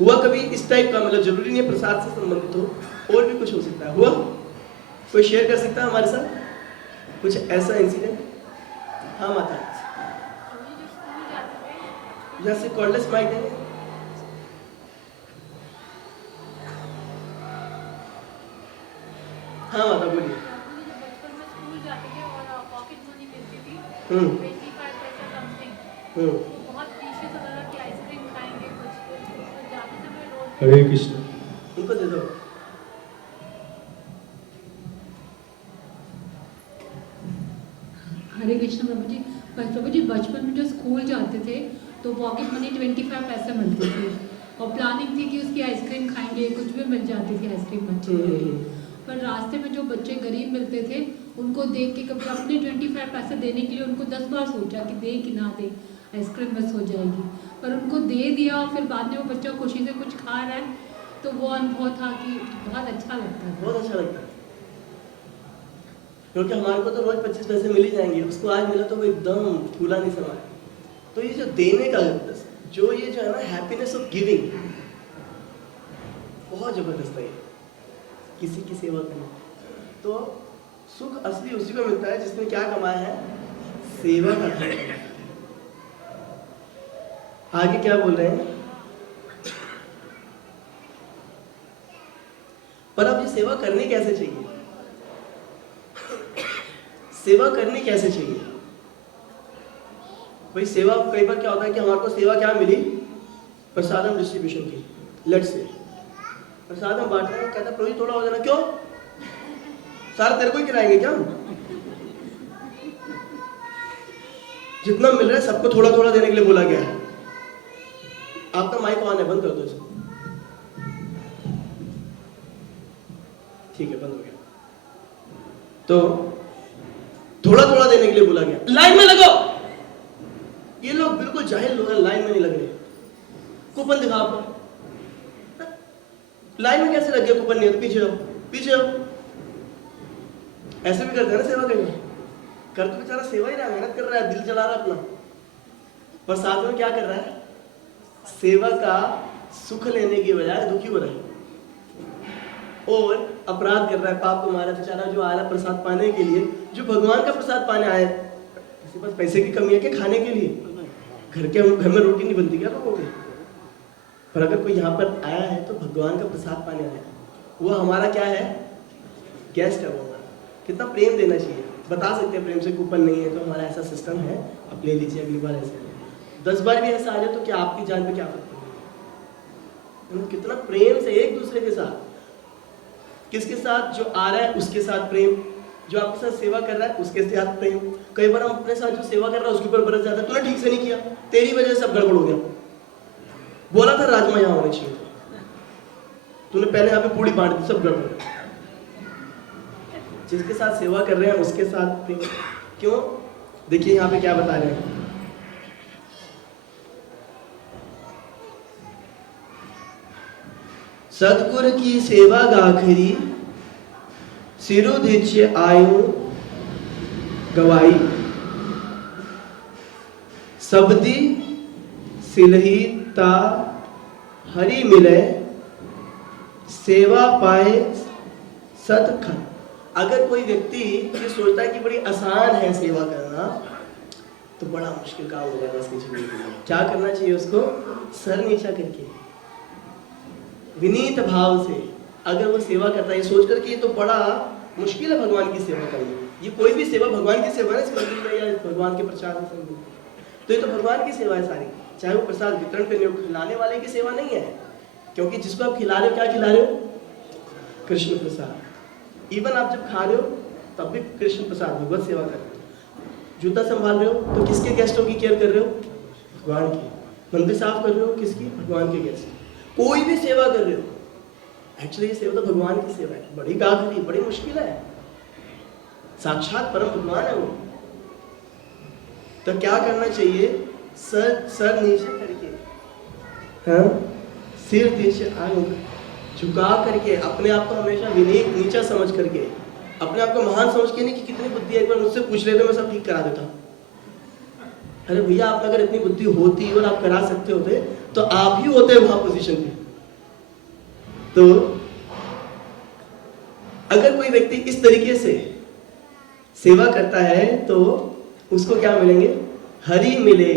हुआ कभी इस टाइप का? मतलब जरूरी नहीं है प्रसाद से संबंधित हो, और भी कुछ हो सकता है। हुआ? कोई शेयर कर सकता है हमारे साथ कुछ ऐसा इंसिडेंट? हाँ माता, जैसे कॉर्डलेस माइक देंगे। हाँ माता बोलिए। बचपन में स्कूल जाते थे और पॉकेट मनी मिलती थी 25 पैसा समथिंग, बहुत पीछे से लगा कि आइसक्रीम खाएंगे कुछ, तो जाते समय रोड। हरे कृष्ण। उनको दे दो। हरे कृष्ण प्रभु जी। प्रभु जी बचपन में जो स्कूल जाते थे तो पॉकेट मनी 25 पैसे मिलती थी और प्लानिंग थी कि उसकी आइसक्रीम खाएंगे, कुछ भी मिल जाती थी आइसक्रीम अच्छी। पर रास्ते में जो बच्चे गरीब मिलते थे उनको देख के कभी अपने 25 पैसे देने के लिए उनको 10 बार सोचा कि दे कि ना दे, आइसक्रीम मिस हो जाएगी, पर उनको दे दिया। फिर बाद में वो बच्चा खुशी से कुछ खा रहा है तो वो अनुभव था कि बहुत अच्छा लगता है। बहुत अच्छा लगता है क्योंकि हमारे को तो रोज 25 पैसे मिल ही जाएंगे, उसको आज मिला तो वो एकदम फूला नहीं समाया। तो ये जो देने का जो ये जो है ना हैप्पीनेस ऑफ गिविंग, बहुत जबरदस्त है किसी की सेवा करना। तो सुख असली उसी को मिलता है जिसने क्या कमाया है? सेवा का धन। आगे क्या बोल रहे हैं? पर अब ये सेवा करनी कैसे चाहिए? सेवा करनी कैसे चाहिए? भाई सेवा कई बार क्या होता है कि हमारे को सेवा क्या मिली? प्रसादम डिस्ट्रीब्यूशन की। लेट्स से प्रसाद हम बांट रहे हैं, कहता प्रभु थोड़ा हो जाना। क्यों? सारा तेरे को ही खिलाएंगे क्या? जितना मिल रहा है सबको थोड़ा थोड़ा देने के लिए बोला गया है। आपका माइक ऑन है, बंद कर दो इसको। ठीक है, बंद हो गया। तो थोड़ा थोड़ा देने के लिए बोला गया। लाइन में लगो। ये लोग बिल्कुल जाहिल लोग हैं, लाइन में नहीं लग रहे। कूपन दिखा आपको। लाइन में कैसे लग गया? कूपन नहीं है तो पीछे आओ, पीछे आओ। ऐसे भी करते हैं ना सेवा करने। कर तो बेचारा सेवा ही रहा है, मेहनत कर रहा है, दिल जला रहा है अपना, पर साथ में क्या कर रहा है? सेवा का सुख लेने की बजाय दुखी हो रहा है और अपराध कर रहा है, पाप कमा रहा है बेचारा जो आ रहा है प्रसाद पाने के लिए, जो भगवान का प्रसाद पाने आए। किसी पास पैसे की कमी है क्या खाने के लिए? घर में रोटी नहीं बनती क्या लोगों की? और अगर कोई यहाँ पर आया है तो भगवान का प्रसाद पाने आया है, वो हमारा क्या है, गेस्ट है वो हमारा। कितना प्रेम देना चाहिए, बता सकते हैं प्रेम से कूपन नहीं है तो हमारा ऐसा सिस्टम है, आप ले लीजिए, अगली बार ऐसे 10 बार भी ऐसा आ जाए तो क्या आपकी जान पे क्या फर्क पड़ेगा। कितना प्रेम से एक दूसरे के साथ, किसके साथ, जो आ रहा है उसके साथ प्रेम, जो आपके साथ सेवा कर रहा है उसके साथ प्रेम। कई बार हम अपने साथ जो सेवा कर रहा है उसके ऊपर बरस जाता है, तूने ठीक से नहीं किया, तेरी वजह से सब गड़बड़ हो गया, बोला था राजमा यहाँ होने चाहिए, तूने पहले यहाँ पे पूरी बांट दी, सब गड़बड़। जिसके साथ सेवा कर रहे हैं उसके साथ प्रेम। क्यों, देखिए यहाँ पे क्या बता रहे हैं, सतगुरु की सेवा गाखरी सिरुधिच्य आयु गवाई, सबदी सिलही ता हरि मिले सेवा पाए सतखन। अगर कोई व्यक्ति ये सोचता है कि बड़ी आसान है सेवा करना, तो बड़ा मुश्किल काम हो जाएगा उसकी जिंदगी में। क्या करना चाहिए उसको, सर नीचा करके विनीत भाव से अगर वो सेवा करता है, ये सोच कर कि ये तो बड़ा मुश्किल है भगवान की सेवा करना, ये कोई भी सेवा भगवान की सेवा है, इस मंदिर में या भगवान के प्रसाद में संबंधित, तो ये तो भगवान की सेवा है सारी, चाहे वो प्रसाद वितरण करने हो, खिलाने वाले की सेवा नहीं है, क्योंकि जिसको आप खिला रहे हो, क्या खिला रहे हो, कृष्ण प्रसाद। इवन आप जब खा रहे हो तब भी कृष्ण प्रसाद, भगवत सेवा कर रहे हो। जूता संभाल रहे हो तो किसके गेस्टों की केयर कर रहे हो, भगवान की। मंदिर साफ कर रहे हो, किसकी, भगवान के गेस्ट। कोई भी सेवा कर रहे हो, एक्चुअली ये सेवा तो भगवान की सेवा है, बड़ी गाखरी, बड़ी मुश्किल है, साक्षात परम भगवान है वो। तो क्या करना चाहिए, सर नीचे करके, हाँ, सिर नीचे आगे झुका करके, अपने आप को हमेशा विनीत नीचा समझ करके, अपने आप को महान समझ के नहीं कि कितनी बुद्धि है, एक बार मुझसे पूछ लेते मैं सब ठीक करा देता। अरे भैया, आप अगर इतनी बुद्धि होती और आप करा सकते होते तो आप ही होते वहां पोजीशन पे। तो अगर कोई व्यक्ति इस तरीके से सेवा करता है तो उसको क्या मिलेंगे, हरि मिले,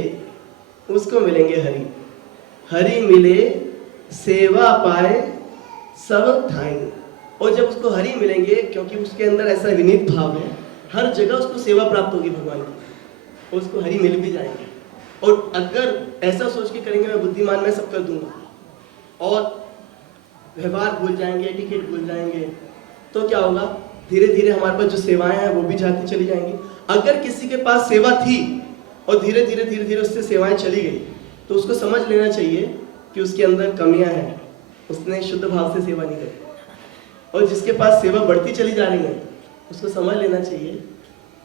उसको मिलेंगे हरि, हरि मिले सेवा पाए सब ठाई। और जब उसको हरि मिलेंगे, क्योंकि उसके अंदर ऐसा विनीत भाव है, हर जगह उसको सेवा प्राप्त होगी भगवान की, उसको हरि मिल भी जाएंगे। और अगर ऐसा सोच के करेंगे मैं बुद्धिमान, मैं सब कर दूंगा, और व्यवहार भूल जाएंगे, एटिकेट भूल जाएंगे, तो क्या होगा, धीरे धीरे हमारे पास जो सेवाएं हैं वो भी जाती चली जाएंगी। अगर किसी के पास सेवा थी और धीरे धीरे उससे सेवाएं चली गई, तो उसको समझ लेना चाहिए कि उसके अंदर कमियां हैं, उसने शुद्ध भाव से सेवा नहीं करी। और जिसके पास सेवा बढ़ती चली जा रही है, उसको समझ लेना चाहिए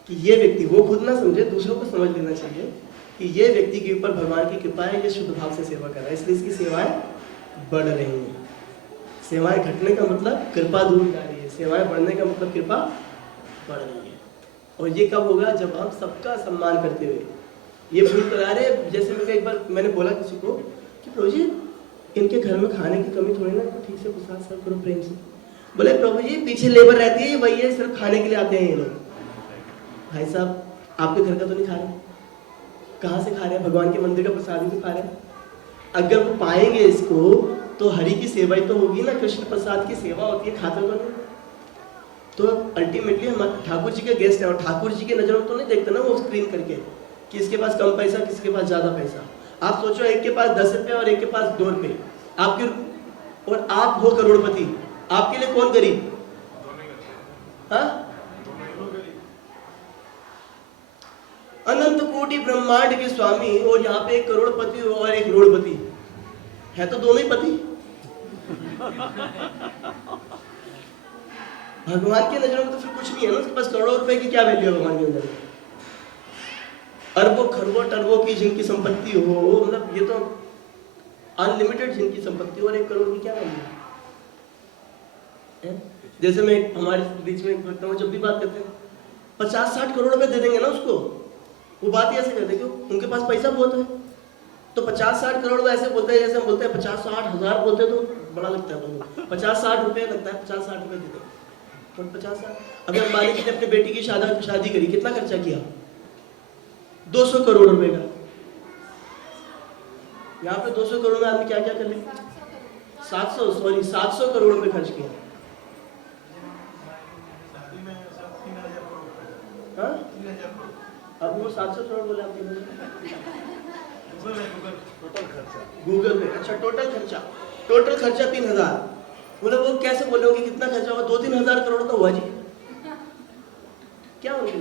कि ये व्यक्ति, वो खुद ना समझे, दूसरों को समझ लेना चाहिए कि ये व्यक्ति के ऊपर भगवान की कृपा है, ये शुद्ध भाव से सेवा कर रहा है, इसलिए इसकी सेवाएं बढ़ रही हैं। सेवाएं घटने का मतलब कृपा दूर जा रही है, सेवाएं बढ़ने का मतलब कृपा बढ़ रही है। और ये कब होगा, जब हम सबका सम्मान करते हुए ये भूल करा रहे। जैसे मैं एक बार मैंने बोला किसी को कि प्रभु जी, इनके घर में खाने की कमी थोड़ी ना, ठीक से प्रसाद सर्व करो प्रेम से। बोले प्रभु जी, पीछे लेबर रहती है, वही है, सिर्फ खाने के लिए आते हैं ये लोग। भाई साहब, आपके घर का तो नहीं खा रहे, कहाँ से खा रहे हैं, भगवान के मंदिर का प्रसाद ही तो खा रहे हैं। अगर वो पाएंगे इसको तो हरि की सेवा ही तो होगी ना, कृष्ण प्रसाद की सेवा होती है, खाता तो नहीं। तो अल्टीमेटली हम ठाकुर जी के गेस्ट हैं, और ठाकुर जी के नजरों में तो नहीं देखते ना वो स्क्रीन करके कि इसके पास कम पैसा, किसके पास ज्यादा पैसा। आप सोचो, एक के पास 10 रुपये और एक के पास 2 रुपये, आपके, और आप हो करोड़पति, आपके लिए कौन गरीब, हाँ? अनंत कोटि ब्रह्मांड के स्वामी, और यहाँ पे एक करोड़पति और एक रोड़पति है, तो दोनों ही पति। भगवान की नजरों में तो फिर कुछ नहीं है ना, उसके पास करोड़ों रुपए की क्या वैल्यू है भगवान की नजर में। अरबों खरबों टरबों की जिनकी संपत्ति हो, मतलब ये तो अनलिमिटेड जिनकी संपत्ति हो, और 1 करोड़ की क्या वैल्यू है। जैसे मैं हमारे बीच में करता हूँ, जब भी बात करते हैं 50-60 करोड़ रुपए दे देंगे ना उसको, वो बात ही ऐसे करते क्यों, उनके पास पैसा बहुत है। तो 50-60 करोड़ ऐसे बोलते हैं, जैसे हम बोलते हैं 50-60 हजार बोलते तो बड़ा लगता है, 50-60 रुपये लगता है, 50-60 रुपये देते हैं। 50-60, अभी अंबानी जी ने अपनी बेटी की शादी करी, कितना खर्चा किया, 200 करोड़ रुपए का। यहाँ पे 200 करोड़ में आदमी क्या क्या कर ले? 700 करोड़ रुपए खर्च किया। हाँ? अब वो 700 करोड़ बोले आपके गूगल में। अच्छा, टोटल खर्चा 3000। बोले वो कैसे बोले हो कि कितना खर्चा हुआ? 2-3 हजार करोड़ तो हुआ जी। क्या बोले?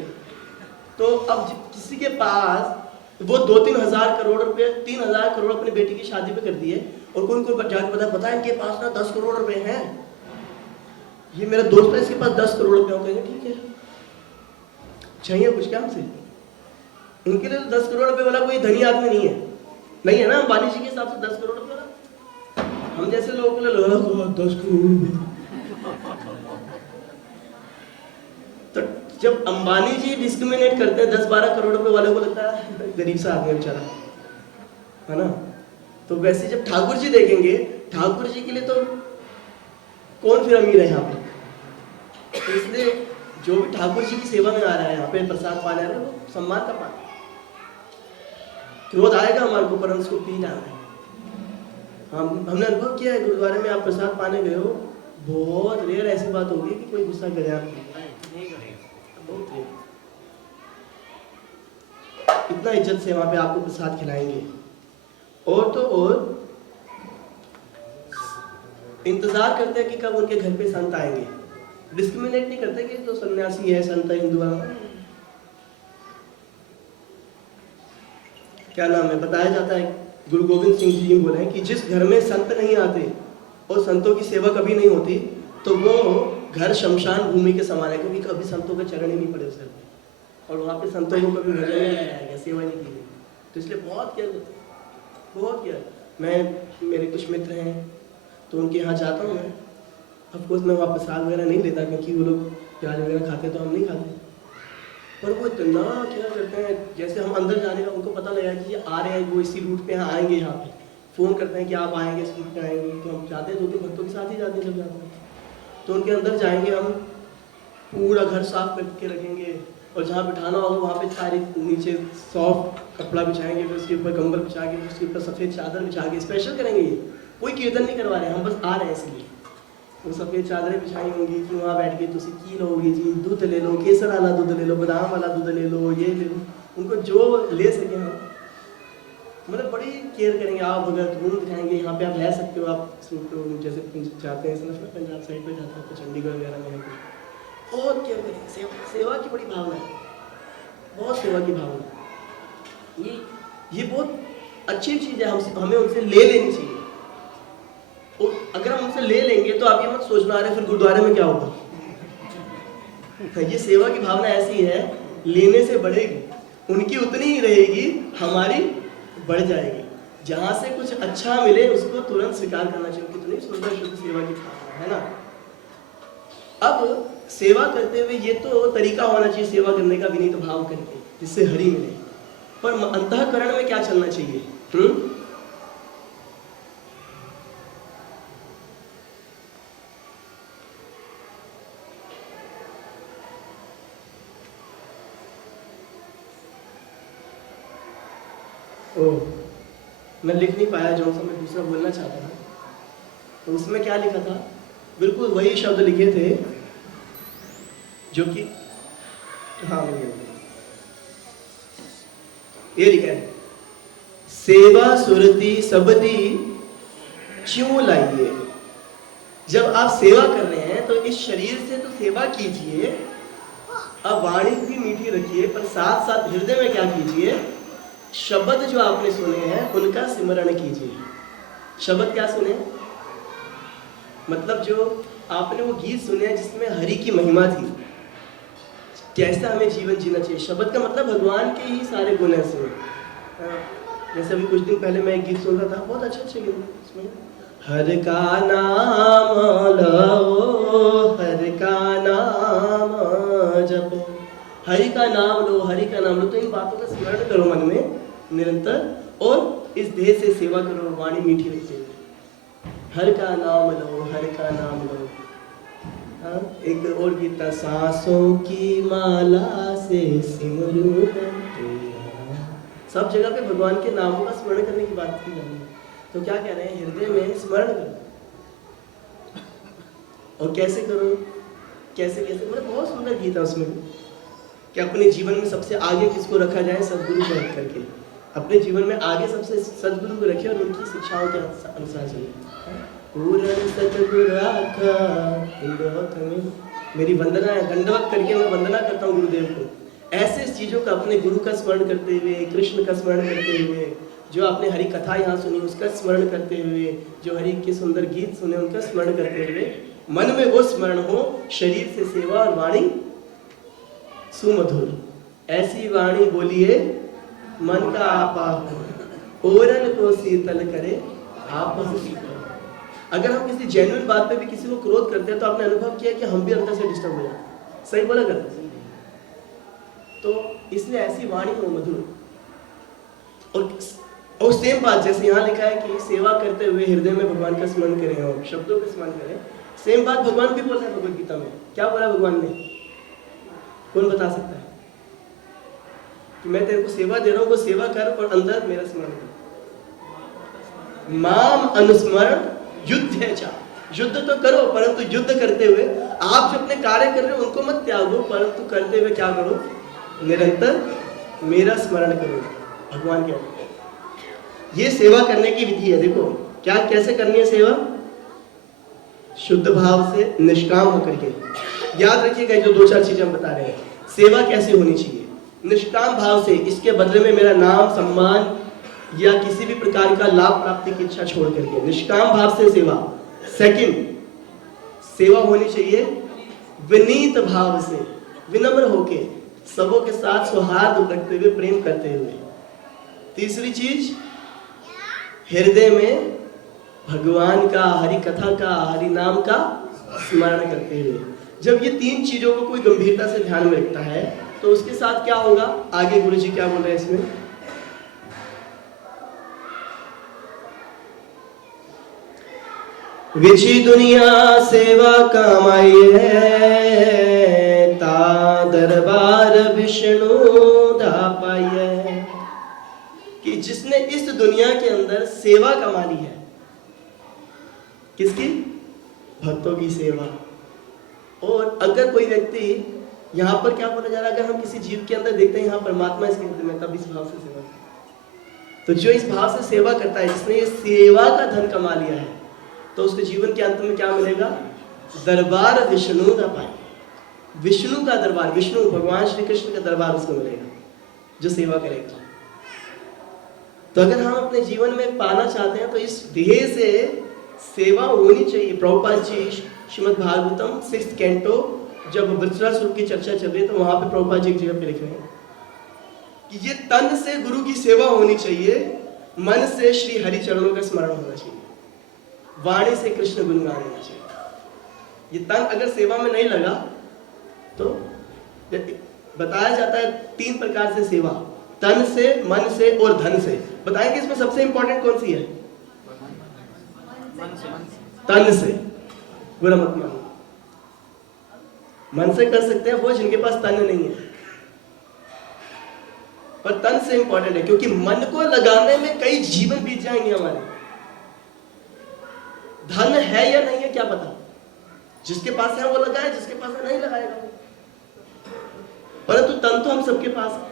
तो अब किसी के पास वो 2-3 हजार करोड़ रुपए, 3000 करोड़ अपनी बेटी की शादी पे कर दिए, और कोई जाके पता है इनके पास ना 10 करोड़ रुपए हैं, ये मेरा दोस्त है इसके पास 10 करोड़ रुपए हो, कहेंगे ठीक है चाहिए कुछ क्या हमसे? उनके लिए तो 10 करोड़ रुपए वाला कोई धनी आदमी नहीं है ना। अंबानी जी के हिसाब से 10 करोड़ रुपए वाला हम जैसे लोगों के लिए 10 करोड़। तो जब अंबानी जी डिस्क्रिमिनेट करते हैं 10-12 करोड़ रुपए वाले को, लगता है गरीब सा आदमी बेचारा, है ना। तो वैसे जब ठाकुर जी देखेंगे, ठाकुर जी के लिए तो कौन फिर अमीर है यहाँ पे? तो इसलिए जो भी ठाकुर जी की सेवा में आ रहा है, यहाँ पे प्रसाद पाने आ रहा है, वो सम्मान का पाना। क्रोध आएगा हमारे को, पर हम उसको पी जाना है। हमने अनुभव किया है, गुरुद्वारे में आप प्रसाद पाने गए हो, बहुत रेयर ऐसी बात होगी कि कोई गुस्सा करे आपको, बहुत रेयर। इतना इज्जत से वहां पे आपको प्रसाद खिलाएंगे। और तो और इंतजार करते हैं कि कब उनके घर पे संत आएंगे। डिस्क्रिमिनेट नहीं करते कि तो सन्यासी है, संत है, हिंदू है। क्या नाम है, बताया जाता है, गुरु गोविंद सिंह जी बोले हैं कि जिस घर में संत नहीं आते और संतों की सेवा कभी नहीं होती, तो वो घर शमशान भूमि के समान है, क्योंकि कभी संतों के चरण ही नहीं पड़े उसे, और वहाँ पे संतों को कभी भजन नहीं लगाया गया, सेवा नहीं की गई। तो इसलिए बहुत केयर करते हैं, बहुत केयर। मेरे कुछ मित्र हैं तो उनके यहाँ जाता हूँ मैं, ऑफकोर्स मैं वहाँ प्रसाद वगैरह नहीं लेता, क्योंकि वो लोग प्याज वगैरह खाते तो हम नहीं खाते, पर वो इतना क्या करते हैं, जैसे हम अंदर जाने का उनको पता लगा कि ये आ रहे हैं, वो इसी रूट पे यहाँ आएंगे, यहाँ पे फ़ोन करते हैं कि आप आएंगे इस रूट पे आएंगे, तो हम जाते हैं, 2-3 भक्तों के साथ ही जाते हैं जब जाते हैं। तो उनके अंदर जाएंगे, हम पूरा घर साफ करके रखेंगे, और जहाँ बिठाना होगा वहाँ पे सारी नीचे सॉफ्ट कपड़ा बिछाएंगे, फिर उसके ऊपर कंबल बिछा के, फिर उसके ऊपर सफ़ेद चादर बिछा के, स्पेशल करेंगे। ये कोई कीर्तन नहीं करवा रहे हैं, हम बस आ रहे हैं इसलिए। वो सफ़ेद चादरें बिछाई होंगी, फिर वहाँ बैठ के तुसी की लोगे जी, दूध ले लो, केसर वाला दूध ले लो, बादाम वाला दूध ले लो, ये ले लो, उनको जो ले सके हम, मतलब बड़ी केयर करेंगे। आप भगत रूम दिखाएंगे, यहाँ पे आप रह सकते हो, आप जैसे जाते हैं पंजाब साइड पे जाते हैं तो चंडीगढ़ वगैरह में बहुत केयर करेंगे। सेवा की बड़ी भावना है, बहुत सेवा की भावना। ये बहुत अच्छी चीज़ है, हमें उनसे ले लेनी चाहिए। और अगर हम उनसे ले लेंगे तो आप ये मत सोचना रहे फिर गुरुद्वारे में क्या होगा। ये सेवा की भावना ऐसी है, लेने से बढ़ेगी, उनकी उतनी ही रहेगी, हमारी बढ़ जाएगी। जहाँ से कुछ अच्छा मिले उसको तुरंत स्वीकार करना चाहिए। कितनी सुंदर शुद्ध सेवा की भावना है ना। अब सेवा करते हुए ये तो तरीका होना चाहिए सेवा करने का, विनीत भाव करके, जिससे हरि मिले। पर अंतःकरण में क्या चलना चाहिए? मैं लिख नहीं पाया जो सा मैं दूसरा बोलना चाहता था, तो उसमें क्या लिखा था, बिल्कुल वही शब्द लिखे थे जो कि हाँ ये लिखा है, सेवा सुरति सबदी क्यों लाइए। जब आप सेवा कर रहे हैं तो इस शरीर से तो सेवा कीजिए, अब वाणी भी मीठी रखिए, पर साथ साथ हृदय में क्या कीजिए, शब्द जो आपने सुने हैं उनका सिमरण कीजिए। शब्द क्या सुने, मतलब जो आपने वो गीत सुने हैं जिसमें हरि की महिमा थी, कैसा हमें जीवन जीना चाहिए। शब्द का मतलब भगवान के ही सारे गुण हैं उसमें। जैसे अभी कुछ दिन पहले मैं एक गीत सुन रहा था, बहुत अच्छा गीत उसमें, हर का नाम लो, हर का नाम जपो, हरि का नाम लो, हरि का नाम लो। तो इन बातों का स्मरण करो मन में निरंतर, और इस देह से सेवा करो, वाणी मीठी रखते हुए। हर का नाम लो, हर का नाम लो। हाँ, एक और गीत था, सांसों की माला से सिमरूं मैं तेरा, सब जगह पे भगवान के नामों का स्मरण करने की बात की जा रही है। तो क्या कह रहे हैं, हृदय में स्मरण करो। और कैसे करो, कैसे कैसे, मतलब बहुत सुंदर गीत है उसमें कि अपने जीवन में सबसे आगे किसको रखा जाए, सदगुरु को रख करके अपने जीवन में आगे सबसे सदगुरु को रखे और उनकी शिक्षाओं के अनुसार चले। पूर्ण सतगुरु आका इंदौत में, मेरी वंदना है, दंडवत करके मैं वंदना करता हूँ गुरुदेव को। ऐसे चीजों का अपने गुरु का स्मरण करते हुए, कृष्ण का स्मरण करते हुए, जो आपने हरि कथा यहाँ सुनी उसका स्मरण करते हुए, जो हरि के सुंदर गीत सुने उनका स्मरण करते हुए, मन में वो स्मरण हो, शरीर से सेवा और वाणी सुमधुर। ऐसी वाणी बोलिए मन का आपा हो, ओरन को शीतल करे आपस शीतल। अगर हम किसी जेन्युइन बात पे भी किसी को क्रोध करते हैं तो आपने अनुभव किया कि हम भी अंदर से डिस्टर्ब हो जाते हैं। सही बोला करते, तो इसलिए ऐसी वाणी हो मधुर। और सेम बात जैसे यहाँ लिखा है कि सेवा करते हुए हृदय में भगवान का स्मरण करें और शब्दों का स्मरण करें, सेम बात भगवान भी बोल रहे हैं भगवद गीता में। क्या बोला भगवान ने, कौन बता सकता है? कि मैं तेरे को सेवा दे रहा हूँ, वो सेवा कर और अंदर मेरा स्मरण कर। माम अनुस्मरण युद्ध है चा, युद्ध तो करो परंतु युद्ध करते हुए आप जो अपने कार्य कर रहे हो उनको मत त्यागो, परंतु करते हुए क्या करो, निरंतर मेरा स्मरण करो। भगवान क्या, ये सेवा करने की विधि है। देखो क्या, कैसे करनी है सेवा, शुद्ध भाव से, निष्काम होकर के। याद रखिएगा जो दो चार चीजें हम बता रहे हैं, सेवा कैसे होनी चाहिए, निष्काम भाव से, इसके बदले में मेरा नाम सम्मान या किसी भी प्रकार का लाभ प्राप्ति की इच्छा छोड़ करके निष्काम भाव से सेवा। सेकंड, सेवा होनी चाहिए विनीत भाव से, विनम्र होके, सबों के साथ सौहार्द रखते हुए, प्रेम करते हुए। तीसरी चीज, हृदय में भगवान का, हरि कथा का, हरि नाम का स्मरण करते हुए। जब ये तीन चीजों को कोई गंभीरता से ध्यान में रखता है तो उसके साथ क्या होगा, आगे गुरुजी क्या बोल रहे हैं इसमें, विची दुनिया सेवा कमाई है, ता दरबार विष्णु दा पाई है। कि जिसने इस दुनिया के अंदर सेवा कमा ली है, किसकी, भक्तों की सेवा। और अगर कोई व्यक्ति, यहाँ पर क्या बोला जा रहा है, अगर हम किसी जीव के अंदर देखते हैं यहाँ परमात्मा इसके हृदय में, तब इस भाव से सेवा करता। तो जो इस भाव से सेवा करता है, जिसने ये सेवा का धन कमा लिया है, तो उसके जीवन के अंत में क्या मिलेगा, दरबार विष्णु का पाए। विष्णु का दरबार, विष्णु भगवान श्री कृष्ण का दरबार उसको मिलेगा जो सेवा करेगा। तो अगर हम अपने जीवन में पाना चाहते हैं तो इस ध्येय से सेवा होनी चाहिए। प्रभुपाद जी श्रीमद् भागवतम 6th कैंटो, जब वृत्रासुर की चर्चा चल रही है तो वहां पे प्रभुपाद जी एक जगह पे लिख रहे हैं कि ये तन से गुरु की सेवा होनी चाहिए, मन से श्री हरि चरणों का स्मरण होना चाहिए, वाणी से कृष्ण गुणगान होना चाहिए। ये तन अगर सेवा में नहीं लगा तो बताया जाता है 3 प्रकार से सेवा, तन से, मन से और धन से। बताएंगे इसमें सबसे इंपॉर्टेंट कौन सी है, तन से। बुरा मत मानो, मन से कर सकते हैं वो जिनके पास तन नहीं है, पर तन से इंपॉर्टेंट है, क्योंकि मन को लगाने में कई जीवन बीत जाएंगे हमारे। धन है या नहीं है क्या पता, जिसके पास है वो लगाए, जिसके पास है नहीं लगाएगा। परंतु तन तो हम सबके पास है,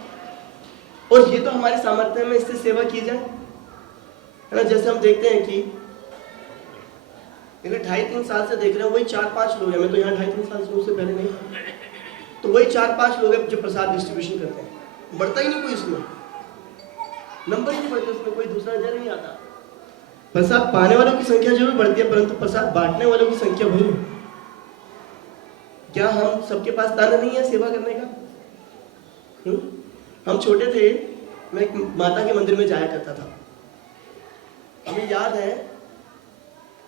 और ये तो हमारे सामर्थ्य में इससे सेवा की जाए, है ना। जैसे हम देखते हैं कि 2.5-3 साल से देख रहे हैं, वही 4-5 लोग हैं, मैं तो यहाँ 2.5-3 साल से, उससे पहले नहीं, तो वही 4-5 लोग हैं जो प्रसाद डिस्ट्रीब्यूशन करते हैं। बढ़ता ही नहीं कोई इसमें, नंबर ही नहीं बढ़ते उसमें, कोई दूसरा नजर नहीं आता। प्रसाद पाने वालों की संख्या जरूर बढ़ती है, परंतु प्रसाद बांटने वालों की संख्या वही है। क्या हम सबके पास तन नहीं है सेवा करने का? हम छोटे थे, मैं एक माता के मंदिर में जाया करता था। हमें याद है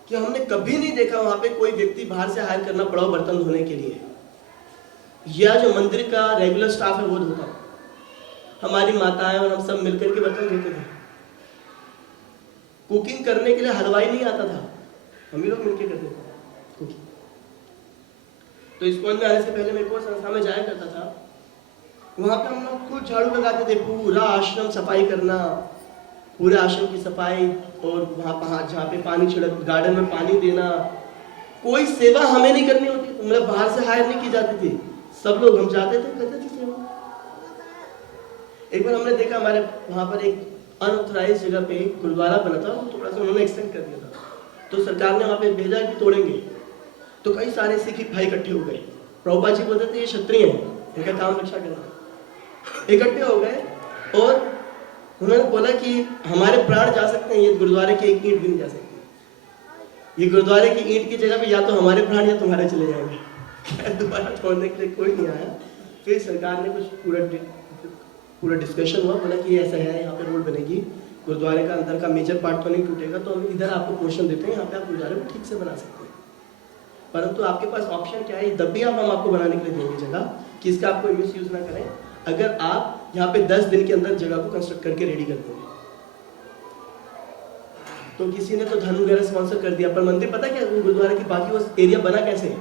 कि हमने कभी नहीं देखा वहां पे कोई व्यक्ति बाहर से हायर करना पड़ा बर्तन धोने के लिए, या जो मंदिर का रेगुलर स्टाफ है वो धोता। हमारी माताएं और हम सब मिलकर के बर्तन धोते थे। कुकिंग करने के लिए हलवाई नहीं आता था, हम ही लोग मिलकर करते थे कुकिंग। तो इस्कॉन में आने से पहले मैं एक और संस्था में जाया करता था, वहाँ पे हम लोग खुद झाड़ू लगाते थे, पूरा आश्रम सफाई करना, पूरे आश्रम की सफाई, और वहाँ जहाँ पे पानी छिड़क, गार्डन में पानी देना। कोई सेवा हमें नहीं करनी होती, मतलब बाहर से हायर नहीं की जाती थी, सब लोग हम जाते थे, करते थे सेवा। एक बार हमने देखा हमारे वहाँ पर एक अनऑथराइज जगह पे गुरुद्वारा बना था, तो थोड़ा सा उन्होंने एक्सटेंड कर दिया था, तो सरकार ने वहाँ पे भेजा कि तोड़ेंगे, तो कई सारे सिख भाई इकट्ठे हो गए। प्रभुपाद जी बोलते थे ये क्षत्रिय हैं, इनका काम रक्षा करना। इकट्ठे हो गए और उन्होंने बोला कि हमारे प्राण जा सकते हैं, ये गुरुद्वारे की एक ईंट भी नहीं जा सकती। ये गुरुद्वारे की ईंट की जगह पे या तो हमारे प्राण या तुम्हारे चले जाएंगे। दोबारा छोड़ने के लिए कोई नहीं आया। फिर सरकार ने कुछ पूरा डिस्कशन हुआ, बोला कि ऐसा है, यहाँ पे रोड बनेगी, गुरुद्वारे का अंदर का मेजर पार्ट तो नहीं टूटेगा, तो हम इधर आपको पोर्शन देते हैं, यहाँ पे आप गुरुद्वारे को ठीक से बना सकते हैं, परंतु आपके पास ऑप्शन क्या है, दबी हम आपको बनाने के लिए देंगे जगह, कि इसका आपको मिस यूज ना करें, अगर आप यहाँ पे 10 दिन के अंदर जगह को कंस्ट्रक्ट करके रेडी कर देंगे। तो किसी ने तो धन वगैरह स्पॉन्सर कर दिया, पर मंदिर पता क्या, गुरुद्वारे की बाकी वो एरिया बना कैसे,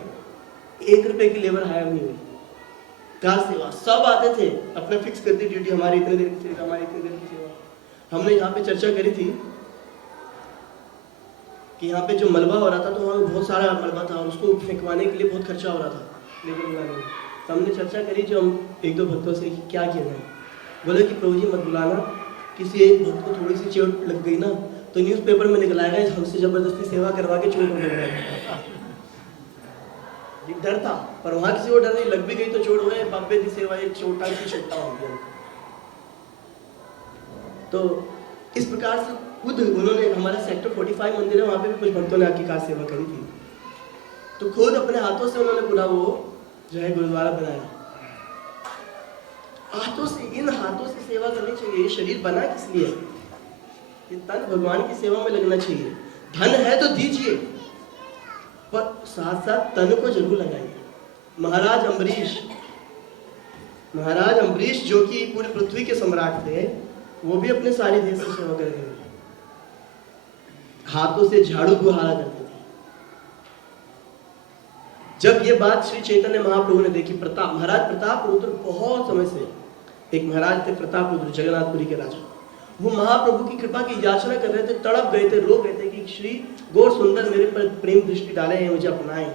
1 रुपए की लेबर हायर नहीं हुई, कार सेवा, सब आते थे, अपने फिक्स करती ड्यूटी, हमारी इतने देर की सेवा, हमारी इतने देर की सेवा। हमने यहाँ पे चर्चा करी थी कि यहाँ पे जो मलबा हो रहा था, तो वहाँ पे बहुत सारा मलबा था और उसको फेंकवाने के लिए बहुत खर्चा हो रहा था लेबर बुलाने में। तो हमने चर्चा करी जो हम 1-2 भक्तों से, कि क्या किया जाए। बोले कि प्रभु जी मत बुलाना, किसी एक भक्त को थोड़ी सी चोट लग गई ना, तो न्यूज़पेपर में निकल आएगा, हमसे जबरदस्ती सेवा करवा के चोट लग जाएगा। डर था, पर वहाँ किसी को डर नहीं, लग भी गई तो चोट हो गए, बाबे की सेवा एक छोटा सी छोटा हो गया। तो इस प्रकार से खुद उन्होंने, हमारा सेक्टर 45 मंदिर है, वहाँ पे भी कुछ भक्तों ने आके कार सेवा करी थी, तो खुद अपने हाथों से उन्होंने पूरा वो जो है गुरुद्वारा बनाया। हाथों से, इन हाथों से सेवा करनी चाहिए। ये शरीर बना किस लिए? ये तन भगवान की सेवा में लगना चाहिए। धन है तो दीजिए, पर साथ साथ तन को जरूर लगाइए। महाराज अम्बरीश जो कि पूरी पृथ्वी के सम्राट थे, वो भी अपने सारे देश की सेवा कर रहे थे, हाथों से झाड़ू बुहारा करते थे। जब ये बात श्री चैतन्य महाप्रभु ने देखी, महाराज प्रताप रुद्र, बहुत समय से एक महाराज थे प्रताप रुद्र, जगन्नाथपुरी के राजा, वो महाप्रभु की कृपा की याचना कर रहे थे, तड़प गए थे, रो गए थे कि श्री गौर सुंदर मेरे पर प्रेम दृष्टि डाले हैं, मुझे अपनाएं।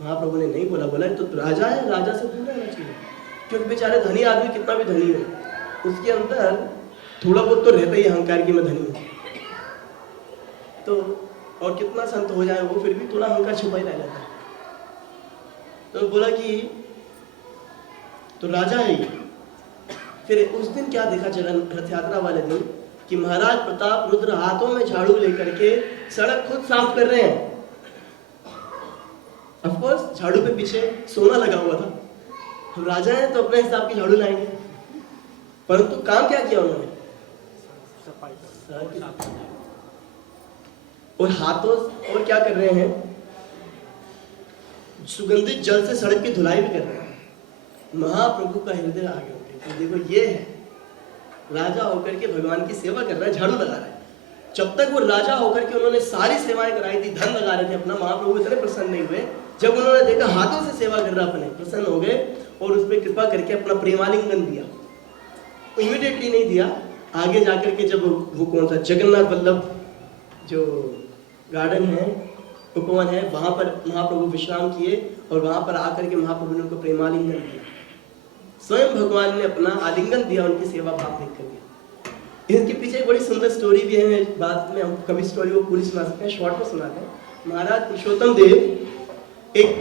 महाप्रभु ने नहीं बोला, बोला तो राजा है, राजा से दूर रहना चाहिए, क्योंकि बेचारे धनी आदमी कितना भी धनी हो, उसके अंदर थोड़ा बहुत तो रहता ही अहंकार की मैं धनी हूँ, तो और कितना संत हो जाए वो, फिर भी थोड़ा अहंकार छुपा ही रह जाता है। तो बोला कि तो राजा है ये। फिर उस दिन क्या देखा, रथ यात्रा वाले दिन, कि महाराज प्रताप रुद्र हाथों में झाड़ू लेकर के सड़क खुद साफ कर रहे हैं। ऑफ कोर्स झाड़ू पे पीछे सोना लगा हुआ था, हम राजा हैं तो अपने हिसाब की झाड़ू लाएंगे, परंतु काम क्या किया उन्होंने, और हाथों और क्या कर रहे हैं, सुगंधित जल से सड़क की धुलाई भी कर रहे हैं। महाप्रभु का हृदय आ गया, तो देखो ये है राजा होकर के भगवान की सेवा कर रहा है, झाड़ू लगा रहा है। जब तक वो राजा होकर के उन्होंने सारी सेवाएं कराई थी, धन लगा रहे थे अपना, महाप्रभु इतने प्रसन्न नहीं हुए। जब उन्होंने देखा हाथों से सेवा कर रहा अपने, प्रसन्न हो गए और उस पर कृपा करके अपना प्रेमालिंगन दिया। इमीडिएटली नहीं दिया, आगे जाकर के जब वो कौन सा जगन्नाथ वल्लभ जो गार्डन है, उपवन है, वहां पर महाप्रभु विश्राम किए और वहां पर आकर के महाप्रभु ने उनको प्रेमालिंगन दिया। स्वयं भगवान ने अपना आलिंगन दिया, उनकी सेवा भाव देख करके। इसके पीछे एक बड़ी सुंदर स्टोरी भी है, बाद में हम कभी स्टोरी को पूरी सुना सकते हैं, शॉर्ट में सुनाते हैं। महाराज पुरुषोत्तम देव एक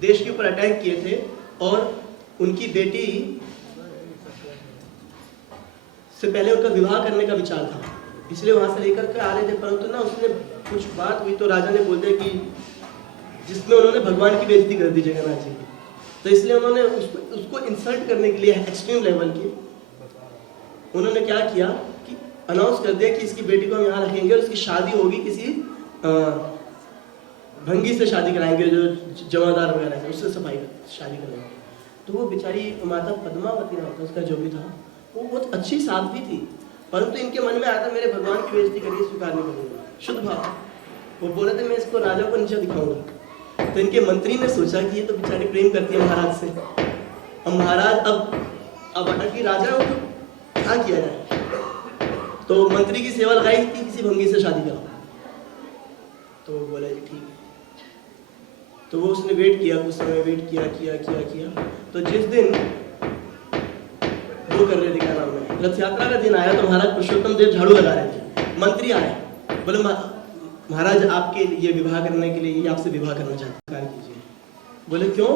देश के ऊपर अटैक किए थे और उनकी बेटी से पहले उनका विवाह करने का विचार था, इसलिए वहां से लेकर के आ रहे थे, परंतु ना उसने कुछ बात हुई तो राजा ने बोल दिया कि जिसमें उन्होंने भगवान की बेइज्जती कर दी जगन्नाथ जी की, तो इसलिए उन्होंने उसको इंसल्ट करने के लिए एक्सट्रीम लेवल की उन्होंने क्या किया कि अनाउंस कर दिया कि इसकी बेटी को हम यहाँ रखेंगे और इसकी शादी होगी किसी भंगी से शादी कराएंगे, जो जमादार वगैरह है उससे शादी करेंगे। तो वो बेचारी माता पद्मावती नाम था उसका, जो भी था, वो बहुत अच्छी साध्वी थी, परंतु इनके मन में आया था मेरे भगवान की बेइज्जती करिए, स्वीकार नहीं करूँगा, शुद्ध भाव। वो बोले थे मैं इसको राजा को नीचे दिखाऊंगा। तो इनके मंत्री ने सोचा कि ये तो बेचारी प्रेम करती है महाराज से, अब महाराज अब अब अटकी राजा हो, क्या किया जाए? तो मंत्री की सेवा लगाई थी, किसी भंगी से शादी कराओ। तो वो बोला जी ठीक है। तो वो उसने वेट किया, कुछ समय वेट किया किया किया किया। तो जिस दिन वो कर रहे थे, क्या नाम है, रथ यात्रा का दिन आया, तो महाराज पुरुषोत्तम देव झाड़ू लगा रहे थे। मंत्री आए, बोले महाराज आपके लिए विवाह करने के लिए, ये आपसे विवाह करना चाहते हैं, कीजिए। बोले क्यों?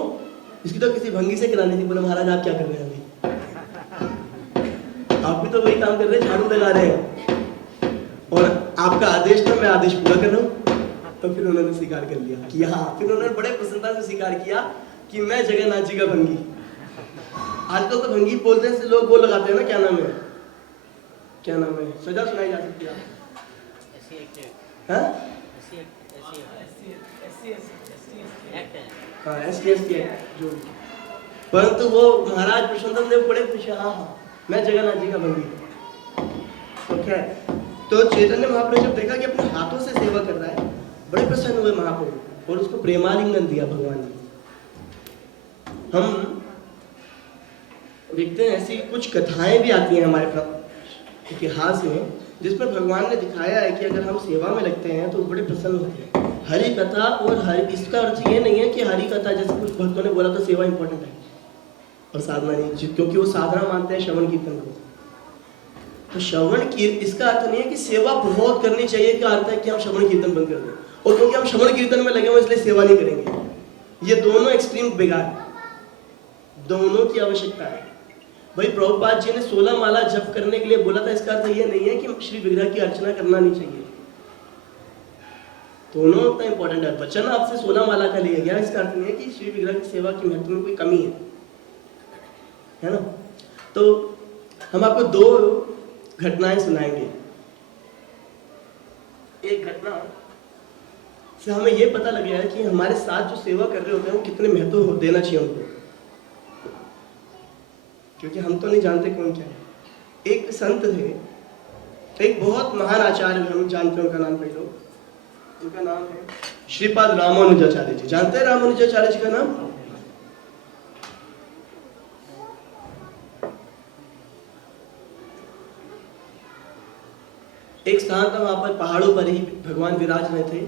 इसकी तो किसी भंगी से करानी थी। बोले महाराज आप क्या कर रहे हैं अभी? आप भी तो वही काम कर रहे हैं, झाड़ू लगा रहे हैं, और आपका आदेश था, मैं आदेश पूरा कर रहा हूँ। तो फिर उन्होंने स्वीकार कर लिया कि हाँ, फिर उन्होंने बड़े प्रसन्नता से स्वीकार किया कि मैं जगन्नाथ जी का भंगी। आजकल तो भंगी बोलते हैं लोग, वो लगाते हैं ना, क्या नाम है, क्या नाम है, सजा सुनाई जा सकती है। हाँ, SC जो, परंतु वो महाराज पुरुषोत्तम देव बड़े खुश है, हाँ मैं जगन्नाथ जी का भंगी। तो खैर, तो चैतन्य महाप्रभु जब देखा कि अपने हाथों से सेवा कर रहा है, बड़े प्रसन्न हुए महाप्रभु, और उसको प्रेमालिंगन दिया भगवान ने। हम देखते हैं ऐसी कुछ कथाएं भी आती हैं हमारे इतिहास में, जिसमें भगवान ने दिखाया है कि अगर हम सेवा में लगते हैं तो बड़े प्रसन्न होते हैं। हरि कथा और हरि, इसका अर्थ ये नहीं है कि हरि कथा, जैसे कुछ भक्तों ने बोला तो सेवा इंपॉर्टेंट है और साधना नहीं, क्योंकि वो साधना मानते हैं श्रवण कीर्तन को। तो श्रवण कीर्तन, इसका अर्थ नहीं है कि सेवा बहुत करनी चाहिए, का अर्थ है कि हम श्रवण कीर्तन बंद कर दें, और क्योंकि हम श्रवण कीर्तन में लगे हुए इसलिए सेवा नहीं करेंगे। ये दोनों एक्सट्रीम बेकार है, दोनों की आवश्यकता है। भाई प्रभुपाद जी ने 16 माला जप करने के लिए बोला था, इसका अर्थ ये नहीं है कि श्री विग्रह की अर्चना करना नहीं चाहिए। दोनों उतना इंपॉर्टेंट है। वचन आपसे 16 माला का लिया गया, इसका अर्थ नहीं है कि श्री विग्रह की सेवा की महत्व में कोई कमी है ना। तो हम आपको 2 घटनाएं सुनाएंगे। एक घटना से हमें यह पता लग गया है कि हमारे साथ जो सेवा कर रहे होते हैं वो कितने महत्व देना चाहिए उनको, क्योंकि हम तो नहीं जानते कौन क्या है। एक संत थे, एक बहुत महान आचार्य, हम जानते हैं उनका नाम, कई लोग, उनका नाम है श्रीपाद रामानुजाचार्य जी। जानते हैं रामानुजाचार्य जी का नाम? एक स्थान था, वहां पर पहाड़ों पर ही भगवान विराज रहे थे।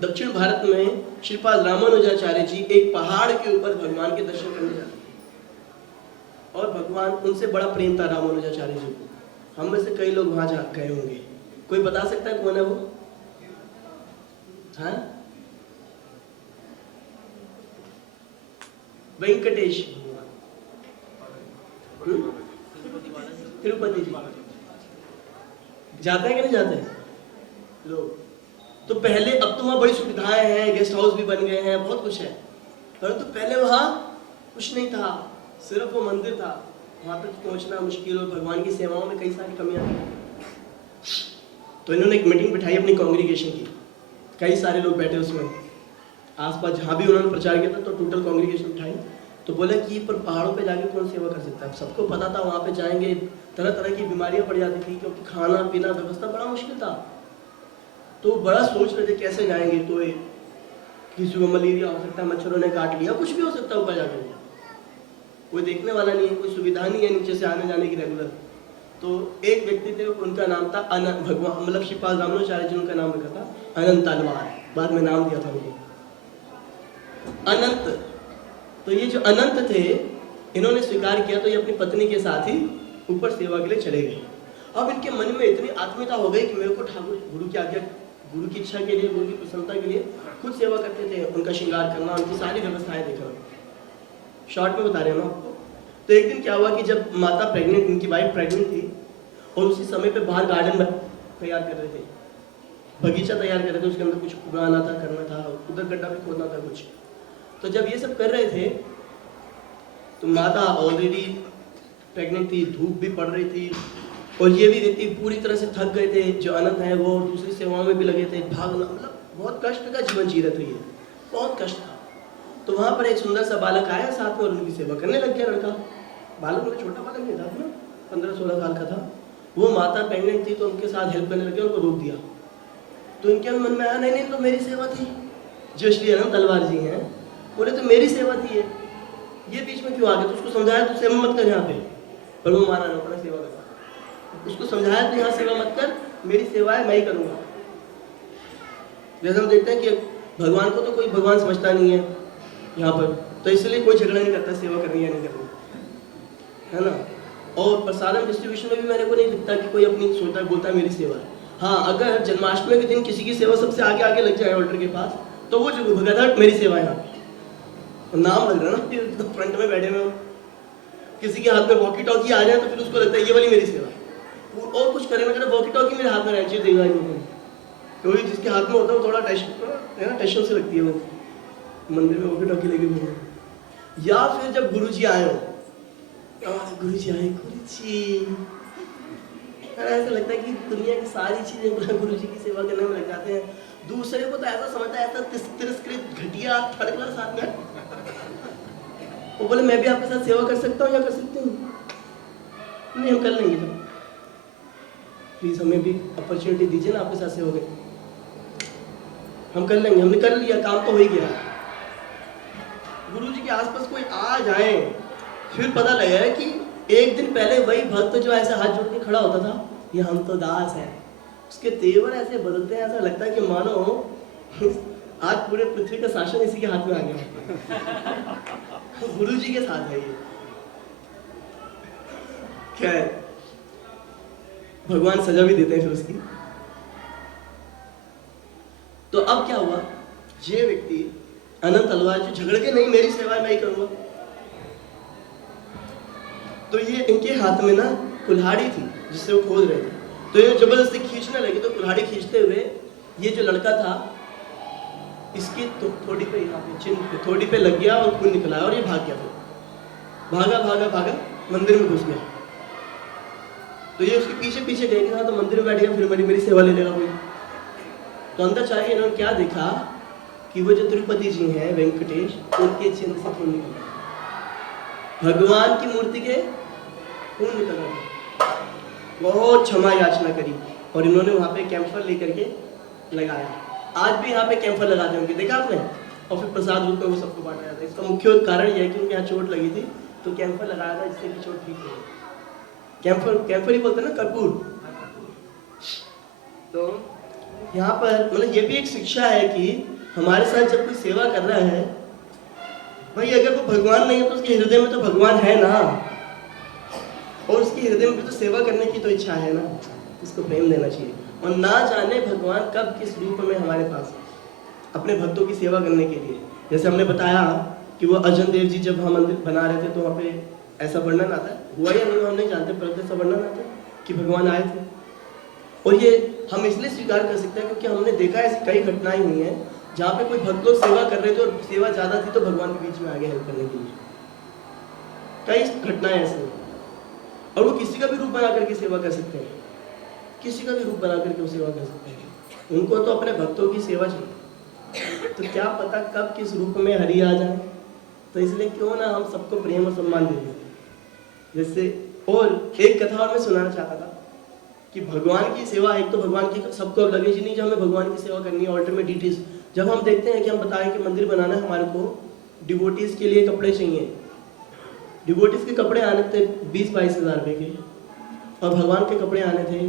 दक्षिण भारत में श्रीपाद रामानुजाचार्य जी एक पहाड़ के ऊपर भगवान के दर्शन करने जाते, और भगवान, उनसे बड़ा प्रेम था रामानुजाचार्य जी को। हम में से कई लोग वहां जा गए होंगे। कोई बता सकता है कौन है वो? हाँ, वेंकटेश, तिरुपति जी जाते हैं कि नहीं जाते लोग? तो पहले, अब तो वहां बड़ी सुविधाएं हैं, गेस्ट हाउस भी बन गए हैं, बहुत कुछ है, परंतु पहले वहां कुछ नहीं था, सिर्फ वो मंदिर था। वहां तक पहुंचना मुश्किल, और भगवान की सेवाओं में कई सारी कमियां थी। तो इन्होंने एक मीटिंग बिठाई अपनी कांग्रीगेशन की, कई सारे लोग बैठे उसमें आसपास, जहाँ भी उन्होंने प्रचार किया था, तो टोटल कांग्रीगेशन उठाई। तो बोले कि पर पहाड़ों पे जाके कौन सेवा कर सकता है? सबको पता था वहाँ पे जाएंगे तरह तरह की बीमारियां पड़ जाती थी, क्योंकि खाना पीना व्यवस्था बड़ा मुश्किल था। तो बड़ा सोच रहे थे कैसे जाएंगे, तो किसी को मलेरिया हो सकता है, मच्छरों ने काट लिया, कुछ भी हो सकता है ऊपर जाकर, कोई देखने वाला नहीं है, कोई सुविधा नहीं है नीचे से आने जाने की रेगुलर। तो एक व्यक्ति थे, उनका नाम था अनंत, भगवान मतलब श्रीपाद रामानुजाचार्य जी उनका नाम रखा था अनंत तलवार, बाद में नाम दिया था उनको अनंत। तो ये जो अनंत थे, इन्होंने स्वीकार किया, तो ये अपनी पत्नी के साथ ही ऊपर सेवा के लिए चले गए। अब इनके मन में इतनी आत्मीयता हो गई कि मेरे को ठाकुर, गुरु की आज्ञा, गुरु की इच्छा के लिए, गुरु की प्रसन्नता के लिए खुद सेवा करते थे, उनका श्रृंगार करना, उनकी सारी व्यवस्थाएं देखना। शॉर्ट में बता रहे हो ना आपको। तो एक दिन क्या हुआ कि जब माता प्रेग्नेंट, इनकी वाइफ प्रेग्नेंट थी, और उसी समय पे बाहर गार्डन तैयार कर रहे थे, बगीचा तैयार कर रहे थे, उसके अंदर कुछ उगाना था, करना था, उधर गड्ढा भी खोदना था कुछ। तो जब ये सब कर रहे थे, तो माता ऑलरेडी प्रेग्नेंट थी, धूप भी पड़ रही थी, और ये भी व्यक्ति पूरी तरह से थक गए थे। जो अनंत है वो दूसरी सेवाओं में भी लगे थे, भागना, मतलब बहुत कष्ट का जीवन जी रहे थे, ये बहुत कष्ट था। तो वहाँ पर एक सुंदर सा बालक आया साथ में, और उनकी सेवा करने लग गया। लड़का, बालक मतलब छोटा बालक नहीं था ना, 15-16 साल का था। वो माता प्रेग्नेंट थी, तो उनके साथ हेल्प करने लगे, उनको रोक दिया। तो इनके मन में आया, नहीं नहीं, तो मेरी सेवा थी। जो श्री अनंत तलवार जी हैं, बोले तो मेरी सेवा थी, ये बीच में क्यों आ गया? तो उसको समझाया तो सेवा मत कर यहाँ पे, पर वो माना नहीं, अपना सेवा करता। उसको समझाया तो यहाँ सेवा मत कर, मेरी सेवा है मैं ही करूँगा। जैसे हम देखते हैं कि भगवान को तो कोई भगवान समझता नहीं है यहाँ पर, तो इसलिए कोई झगड़ा नहीं करता सेवा करनी या नहीं करनी, है ना। और प्रसादम डिस्ट्रीब्यूशन में भी मेरे को नहीं दिखता कि कोई अपनी सोचता है बोलता है मेरी सेवा है। हाँ, अगर जन्माष्टमी के दिन किसी की सेवा सबसे आगे आगे लग जाए ऑल्टर के पास, तो वो जो भगत मेरी सेवा है यहाँ पे, नाम लग रहा है ना, तो फ्रंट में बैठे हुए, किसी के हाथ में वॉकी टॉकी आ जाए तो फिर उसको लगता है ये वाली मेरी सेवा है। और कुछ करे ना करे, वॉकी टॉकी मेरे हाथ में रहनी चाहिए, देगा नहीं, क्योंकि जिसके हाथ में होता है वो थोड़ा टेंशन से लगती है, वो मंदिर में वॉकी टॉकी लेके घूमे। या फिर जब गुरु जी आए हो, गुरु जी आए, गुरु जी, ऐसा लगता है कि दुनिया की सारी चीजें गुरु जी की सेवा करने में लग जाते हैं। दूसरे को तो ऐसा समझता है, ऐसा तिरस्कृत घटिया थर्ड क्लास आदमी, वो बोले मैं भी आपके साथ सेवा कर सकता हूँ या कर सकती हूँ? नहीं, हम कर लेंगे, तो प्लीज हमें भी अपॉर्चुनिटी दीजिए ना, आपके साथ सेवा करें, हम कर लेंगे। हमने कर लिया, काम तो हो ही गया। गुरु जी के आसपास कोई आ जाए, फिर पता लगा है कि एक दिन पहले वही भक्त जो ऐसे हाथ जोड़ के खड़ा होता था, ये हम तो दास हैं, उसके तेवर ऐसे बदलते हैं, ऐसा लगता है कि मानो आज पूरे पृथ्वी का शासन इसी के हाथ में आ गया। गुरु जी के साथ है ये। खैर, भगवान सजा भी देते हैं फिर उसकी। तो अब क्या हुआ, ये व्यक्ति अनंत तलवार जो झगड़ के नहीं मेरी सेवा मैं ही करूंगा, तो ये इनके हाथ में ना कुल्हाड़ी थी जिससे वो खोद रहे थे, तो ये जबरदस्ती खींचने लगे। तो कुल्हाड़ी खींचते हुए ये जो लड़का था, इसकी तो थोड़ी पे, यहाँ पे चिन्ह पे थोड़ी पे लग गया और खून निकला और ये भाग गया। फिर भागा भागा भागा मंदिर में घुस गया। तो ये उसके पीछे पीछे गए, तो मंदिर में बैठ गया, फिर मेरी सेवा ले लेगा कोई। तो अंदर जाके इन्होंने क्या देखा कि वो जो तिरुपति जी हैं वेंकटेश, उनके चिन्ह से खून निकला, भगवान की मूर्ति के खून निकल रहा। बहुत क्षमा याचना करी और इन्होंने वहां पे कैंपर लेकर के लगाया। आज भी यहाँ पे कैंपर लगाते होंगे, देखा आपने, और फिर प्रसाद रूप में वो सबको बांटा जाता है। इसका मुख्य कारण यह है कि उनके यहाँ चोट लगी थी, तो कैंपर लगाया था जिससे कि चोट ठीक हो। कैंपर ही बोलते हैं ना, कर्पूर। तो यहाँ पर मतलब ये भी एक शिक्षा है कि हमारे साथ जब कोई सेवा कर रहा है, भाई अगर वो भगवान नहीं है तो उसके हृदय में तो भगवान है ना, और उसके हृदय में भी तो सेवा करने की तो इच्छा है ना, उसको प्रेम देना चाहिए। और ना जाने भगवान कब किस रूप में हमारे पास अपने भक्तों की सेवा करने के लिए। जैसे हमने बताया कि वो अर्जुन देव जी जब वहाँ मंदिर बना रहे थे, तो वहाँ पे ऐसा वर्णन आता है, हुआ या नहीं हम नहीं जानते, पर ऐसा वर्णन आता है कि भगवान आए थे। और ये हम इसलिए स्वीकार कर सकते हैं क्योंकि हमने देखा ऐसी कई घटनाएं हुई हैं जहाँ पे कोई भक्त लोग सेवा कर रहे थे और सेवा ज़्यादा थी तो भगवान के बीच में आगे हेल्प करने के लिए। कई घटनाएं ऐसी, और वो किसी का भी रूप बना करके सेवा कर सकते हैं, किसी का भी रूप बना करके वो सेवा कर सकते हैं। उनको तो अपने भक्तों की सेवा चाहिए, तो क्या पता कब किस रूप में हरि आ जाए। तो इसलिए क्यों ना हम सबको प्रेम और सम्मान दे दें। जैसे और एक कथा और मैं सुनाना चाहता था कि भगवान की सेवा, एक तो भगवान की सबको अब लगे जी नहीं, जब हमें भगवान की सेवा करनी है ऑल्टर में डिटीज, जब हम देखते हैं कि हम बताएं कि मंदिर बनाना है, हमारे को डिवोटीज के लिए कपड़े चाहिए, डिवोटीज के कपड़े आने थे 20-22 हज़ार रुपये के, और भगवान के कपड़े आने थे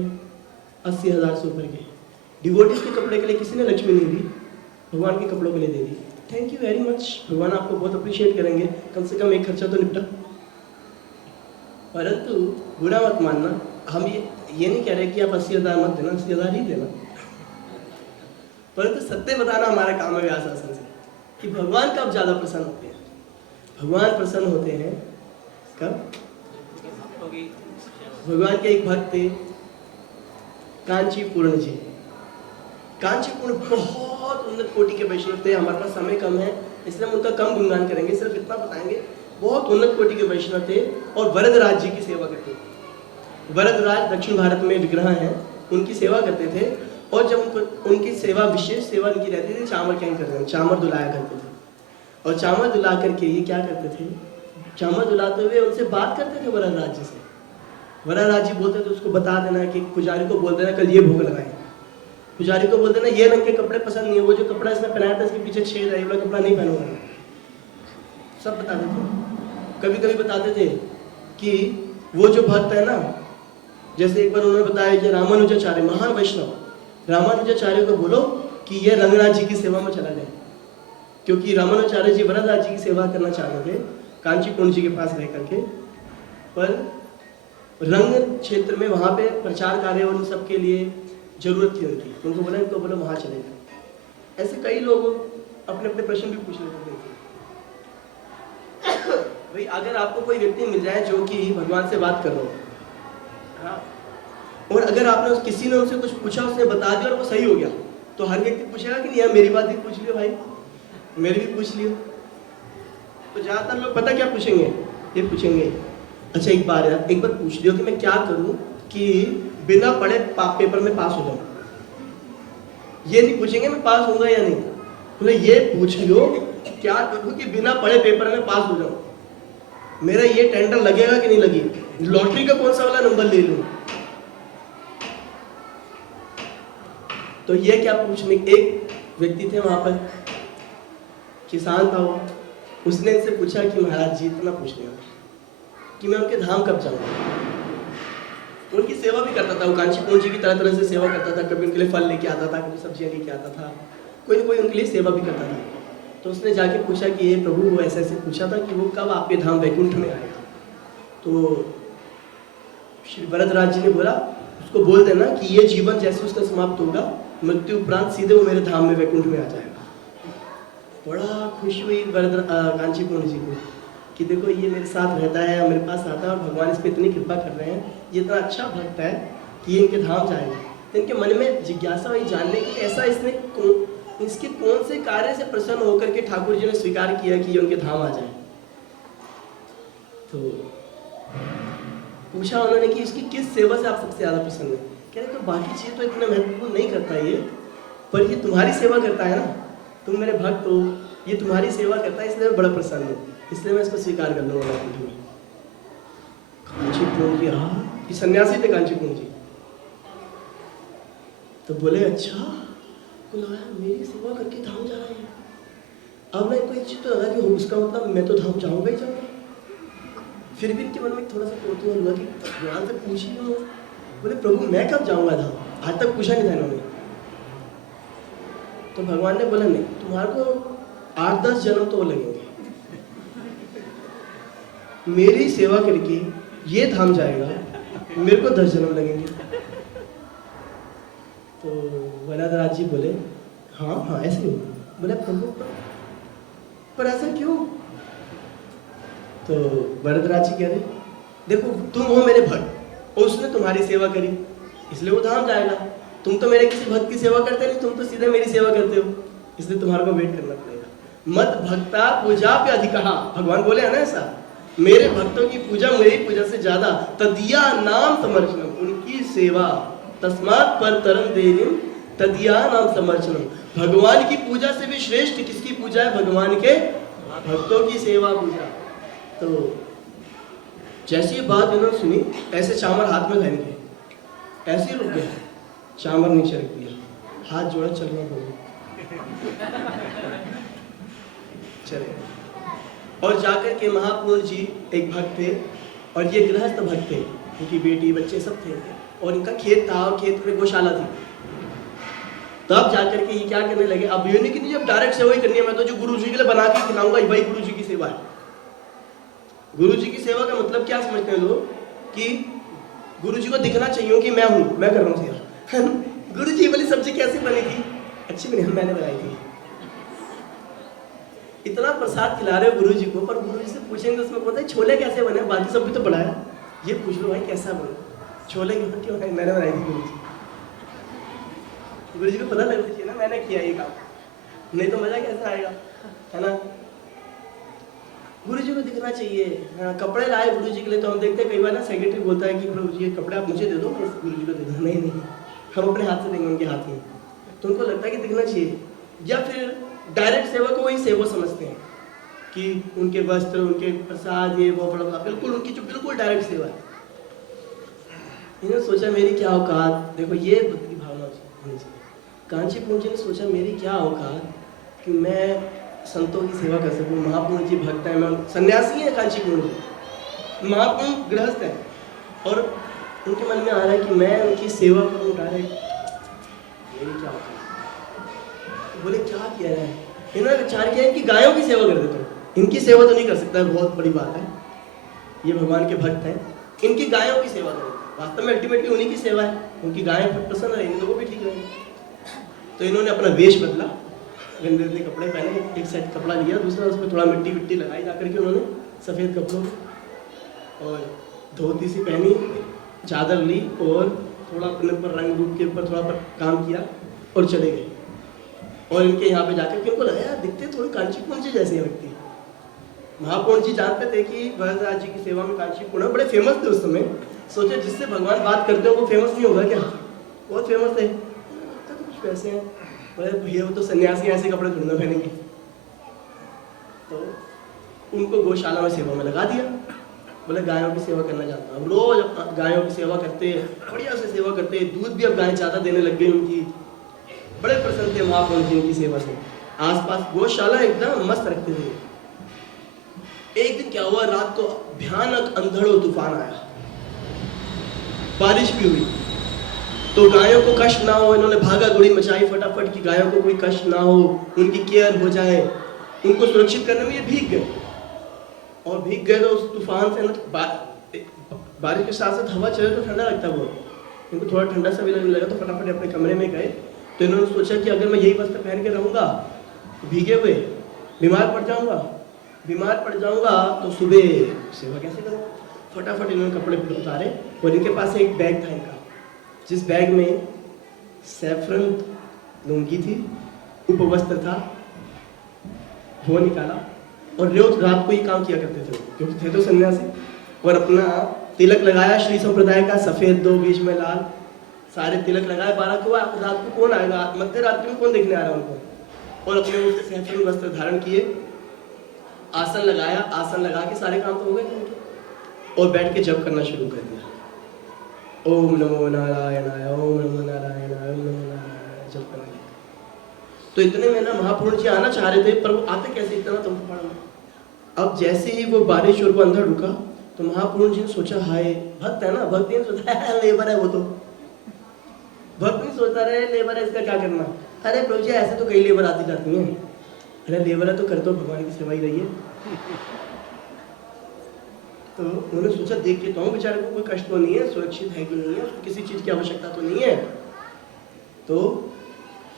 80,000 से ऊपर के। डिवोटीज के कपड़े के लिए किसी ने लक्ष्मी नहीं दी, भगवान के कपड़ों के लिए दे दी। थैंक यू वेरी मच, भगवान आपको बहुत अप्रिशिएट करेंगे, कम से कम एक खर्चा तो निपटा। परंतु बुरा मत मानना, हम ये नहीं कह रहे कि आप 80,000 मत देना, 80,000 ही देना, परंतु सत्य बताना हमारा काम है व्यास आसन से कि भगवान कब ज्यादा प्रसन्न होते हैं। भगवान प्रसन्न होते हैं कब? भगवान के एक भक्त थे कांचीपूर्ण जी। कांचीपूर्ण बहुत उन्नत कोटि के वैष्णव थे। हमारे पास समय कम है इसलिए हम उनका कम गुणगान करेंगे, सिर्फ इतना बताएंगे। बहुत उन्नत कोटि के वैष्णव थे और वरदराज जी की सेवा करते थे। वरदराज दक्षिण भारत में विग्रह हैं, उनकी सेवा करते थे। और जब उनकी सेवा, विशेष सेवा उनकी रहती थी, चामर कैंग करते थे, चामर दुलाया करते थे। और चामर दुला करके ये क्या करते थे, चामर दुलाते हुए उनसे बात करते थे वरदराज जी से। वरदराज जी बोलते थे उसको बता देना कि पुजारी को बोल देना कल ये भोग लगाए, पुजारी को बोल देना ये रंग के कपड़े पसंद नहीं है, वो जो कपड़ा इसने पहनाया था इसके पीछे छेद है, ये वाला कपड़ा नहीं पहनूंगा, सब बता देते। कभी कभी बताते थे कि वो जो भक्त है ना, जैसे एक बार उन्होंने बताया कि रामानुजाचार्य महान वैष्णव, रामानुजाचार्य को बोलो कि ये रंगनाथ जी की सेवा में चला जाए, क्योंकि रामानुजाचार्य जी वरदास जी की सेवा करना चाह रहे थे कांचीपुरम जी के पास रह करके, पर रंग क्षेत्र में वहाँ पे प्रचार कार्य और उन सब के लिए जरूरत थी उनकी, तो उनको बोला इनको बोलो वहाँ चले जाए। ऐसे कई लोग अपने अपने प्रश्न भी पूछ लेते थे। भाई अगर आपको कोई व्यक्ति मिल जाए जो कि भगवान से बात कर रहा हो, हाँ, और अगर आपने किसी ने उनसे कुछ पूछा, उसने बता दिया और वो सही हो गया, तो हर व्यक्ति पूछेगा कि नहीं यार मेरी बात भी पूछ लियो भाई, मेरी भी पूछ लियो। तो ज़्यादातर लोग पता क्या पूछेंगे, ये पूछेंगे अच्छा एक बार पूछ लियो कि मैं क्या करूं कि बिना पढ़े पेपर में पास हो जाऊं। ये नहीं पूछेंगे मैं पास होऊंगा या नहीं, बोले ये पूछ लियो क्या करूं कि बिना पढ़े पेपर में पास हो जाऊं, मेरा ये टेंडर लगेगा कि नहीं लगी, लॉटरी का कौन सा वाला नंबर ले लूं। तो ये क्या पूछने, एक व्यक्ति थे वहां पर, किसान था वो, उसने इनसे पूछा कि महाराज जी इतना पूछ लिया कि मैं उनके धाम कब जाऊंगा। उनकी सेवा भी करता था वो, कांचीपुरम जी की तरह तरह से सेवा करता था, कभी उनके लिए फल लेके आता था, कभी सब्जियां लेके आता था, कोई ना कोई उनके लिए सेवा भी करता था। तो उसने जाके पूछा कि ये प्रभु, वो ऐसे ऐसे पूछा था कि वो कब आपके धाम वैकुंठ में आएगा। तो श्री वरदराज जी ने बोला उसको बोल देना कि ये जीवन जैसे उसका समाप्त होगा, मृत्यु उपरांत सीधे वो मेरे धाम में वैकुंठ में आ जाएगा। बड़ा खुश हुई कांचीपुरम जी को कि देखो ये मेरे साथ रहता है, मेरे पास आता है और भगवान इस पर इतनी कृपा कर रहे हैं, ये इतना अच्छा भक्त है कि ये इनके धाम जाएगा। तो इनके मन में जिज्ञासा हुई जानने की ऐसा इसके कौन से कार्य से प्रसन्न होकर के ठाकुर जी ने स्वीकार किया कि ये उनके धाम आ जाए। तो पूछा उन्होंने कि इसकी किस सेवा से आप सबसे ज्यादा प्रसन्न है। कह रहे तो बाकी चीज तो इतना महत्वपूर्ण नहीं करता ये, पर ये तुम्हारी सेवा करता है ना, तुम मेरे भक्त हो, ये तुम्हारी सेवा करता है, इसलिए मैं बड़ा प्रसन्न हूँ, इसलिए मैं इसको स्वीकार कर लूँगा। कांचीपुरम जी, हाँ, ये सन्यासी थे कांचीपुरम जी। तो बोले अच्छा मेरी सेवा करके धाम जा रहे हैं। अब मैं कोई चीज तो लगा कि उसका मतलब मैं तो धाम जाऊंगा ही जाऊंगा। फिर भी इनके मन में थोड़ा सा कौतूहल हुआ कि भगवान से पूछ ही लूँ। बोले प्रभु मैं कब जाऊंगा धाम, आज तक पूछा नहीं था इन्होंने। तो भगवान ने बोला नहीं, तुम्हारे को 8-10 जन्म तो लगेंगे, मेरी सेवा करके ये धाम जाएगा, मेरे को 10 जन्म लगेंगे। तो वरदराज जी बोले हाँ हाँ ऐसे ही होगा। बोले प्रभु पर ऐसा क्यों। तो वरदराज जी कह रहे देखो तुम हो मेरे भक्त और उसने तुम्हारी सेवा करी इसलिए वो धाम जाएगा, तुम तो मेरे किसी भक्त की सेवा करते नहीं, तुम तो सीधे मेरी सेवा करते हो, इसलिए तुम्हारे को वेट करना पड़ेगा। मत भक्ता पूजा पे अधिकहा, भगवान बोले है ना ऐसा, मेरे भक्तों की पूजा मेरी पूजा से ज्यादा, तदिया नाम समर्चनम, उनकी सेवा, तस्मात् पर तरम देवीम तदिया नाम समर्चनम, भगवान की पूजा से भी श्रेष्ठ किसकी पूजा है, भगवान के भक्तों की सेवा पूजा। तो जैसी बात इन्होंने सुनी ऐसे चामर हाथ में धन के ऐसे ही रुक गया, चामर नीचे रख दिया, हाथ जोड़ा चलना पड़ा चले। और जाकर के महापुरुष जी एक भक्त थे और ये गृहस्थ भक्त थे, उनकी बेटी बच्चे सब थे और इनका खेत था और खेत में गौशाला थी। तब जाकर के ये क्या करने लगे, अब ये नहीं कि जब डायरेक्ट सेवा ही करनी है, मैं तो जो गुरु जी के लिए बना के खिलाऊंगा भाई गुरु जी की सेवा है। गुरु जी की सेवा का मतलब क्या समझते हैं लोग कि गुरु जी को दिखना चाहिए कि मैं हूँ, मैं कर रहा हूँ सेवा। गुरु जी वाली सब्जी कैसी बनी थी, अच्छी बनी, मैंने बनाई थी। इतना प्रसाद खिला रहे हो गुरु जी को, पर गुरु जी से पूछेंगे उसमें पता है छोले कैसे बने, बाकी सब भी तो बनाया, ये पूछ लो भाई कैसा बने छोले, क्यों है मैंने बनाई थी। गुरु जी को पता लगना चाहिए ना मैंने किया ये काम, नहीं तो मजा कैसे आएगा, है ना। गुरु जी को दिखना चाहिए। हाँ, कपड़े लाए गुरु जी के लिए तो हम देखते हैं कई बार ना सेक्रेटरी बोलता है कि प्रभु जी कपड़े आप मुझे दे दो, मैं गुरु जी को दे दूँ, नहीं हम अपने हाथ से देंगे उनके हाथ में, तो उनको लगता है कि दिखना चाहिए। या फिर डायरेक्ट सेवा को वही सेवा समझते हैं कि उनके वस्त्र, उनके प्रसाद, ये वो बड़ा बिल्कुल उनकी जो बिल्कुल डायरेक्ट सेवा है। इन्होंने सोचा मेरी क्या औकात, देखो ये भक्ति की भावना होनी चाहिए। कांचीपुरम जी ने सोचा मेरी क्या औकात कि मैं संतों की सेवा कर सकूं। महापूर्ण जी भक्त हैं, मैं सन्यासी हैं कांचीपुर जी, महापूर्ण गृहस्थ हैं, और उनके मन में आ रहा है कि मैं उनकी सेवा करूं डायरेक्ट, ये क्या होता है? बोले क्या किया है? इन्होंने विचार किया इनकी गायों की सेवा कर देता हूँ। इनकी सेवा तो नहीं कर सकता, बहुत बड़ी बात है, ये भगवान के भक्त हैं, इनकी गायों की सेवा करो। वास्तव में अल्टीमेटली उन्हीं की सेवा है, उनकी गायें प्रसन्न रहेंगी तो वो भी ठीक रहेंगे। तो इन्होंने अपना वेश बदला, गंदे गंदे कपड़े पहने, एक सेट कपड़ा लिया, दूसरा उसमें थोड़ा मिट्टी विट्टी लगाई जाकर के उन्होंने सफ़ेद कपड़ों और धोती सी पहनी, चादर ली और थोड़ा अपने ऊपर रंग रूप के ऊपर थोड़ा पर काम किया और चले गए। और इनके यहाँ पे जाकर के उनको लगा यार दिखते थोड़ी कांचीपुर जी जैसे व्यक्ति। महापूर्ण जी जानते थे कि वरदराज जी की सेवा में कांचीपुर बड़े फेमस थे उस समय। सोचे जिससे भगवान बात करते हो वो फेमस नहीं होगा क्या? बहुत फेमस थे, तो कुछ पैसे हैं, बोले भैया वो तो सन्यासी ऐसे कपड़े ढूंढना पहनेंगे। तो उनको गौशाला में सेवा में लगा दिया। बोले गायों की सेवा करना चाहता हूँ, रोज गायों की सेवा करते, बढ़िया से सेवा करते, दूध भी अब गायें ज़्यादा देने लग गई उनकी। बड़े प्रसन्न थे महापूर्ण जी की सेवा से। आसपास गौशाला एकदम मस्त रखते थे। एक दिन क्या हुआ, रात को भयानक अंधड़ तूफान आया, बारिश भी हुई, तो गायों को कष्ट ना हो, इन्होंने भागा दौड़ी मचाई फटाफट कि गायों को कोई कष्ट ना हो, उनकी केयर हो जाए, उनको सुरक्षित करने में ये भीग गए। और भीग गए तो उस तूफान से बारिश के साथ साथ हवा चले तो ठंडा लगता है, वो इनको थोड़ा ठंडा सा भी लगने लगा तो फटाफट अपने कमरे में गए। तो इन्होंने सोचा कि अगर मैं यही वस्त्र पहन के रहूँगा भीगे हुए, बीमार पड़ जाऊँगा तो सुबह सेवा कैसे करूँगा? फटाफट इन्होंने कपड़े उतारे और इनके पास एक बैग था इनका, जिस बैग में सैफरन लुंगी थी, उपवस्त्र था, वो निकाला और रोज रात को ये काम किया करते थे क्योंकि थे तो सन्यासी। और अपना तिलक लगाया श्री संप्रदाय का, सफेद दो बीच में लाल, सारे तिलक लगाए। 12 को रात को कौन आएगा, मध्य रात्रि में कौन देखने आ रहा है उनको? और अपने उस सैफरन वस्त्र धारण किए, आसन लगाया, आसन लगा के सारे काम तो हो गए थे उनके, और बैठ के जप करना शुरू कर दिया। ओम नमो नारायणाय, ओम नमो नारायणाय, ओम नमो नारायणाय, जप करने लगे। तो इतने में ना महापूर्ण जी आना चाह रहे थे, पर वो आते कैसे, इतना तुमको पड़ा। अब जैसे ही वो बारिश और वो अंदर रुका तो महापूर्ण जी ने सोचा हाय, भक्त है ना, भक्त नहीं सोचता है लेबर है वो, तो भक्त नहीं सोचता रहे लेबर है इसका क्या करना। अरे प्रभु जी ऐसे तो कई लेबर आती जाती हैं, अरे लेबर है तो कर दो, भगवान की सेवा ही रही है। तो उन्होंने सोचा देख के तो बेचारे को कोई कष्ट तो नहीं है, सुरक्षित है कि नहीं है, किसी चीज की आवश्यकता तो नहीं है। तो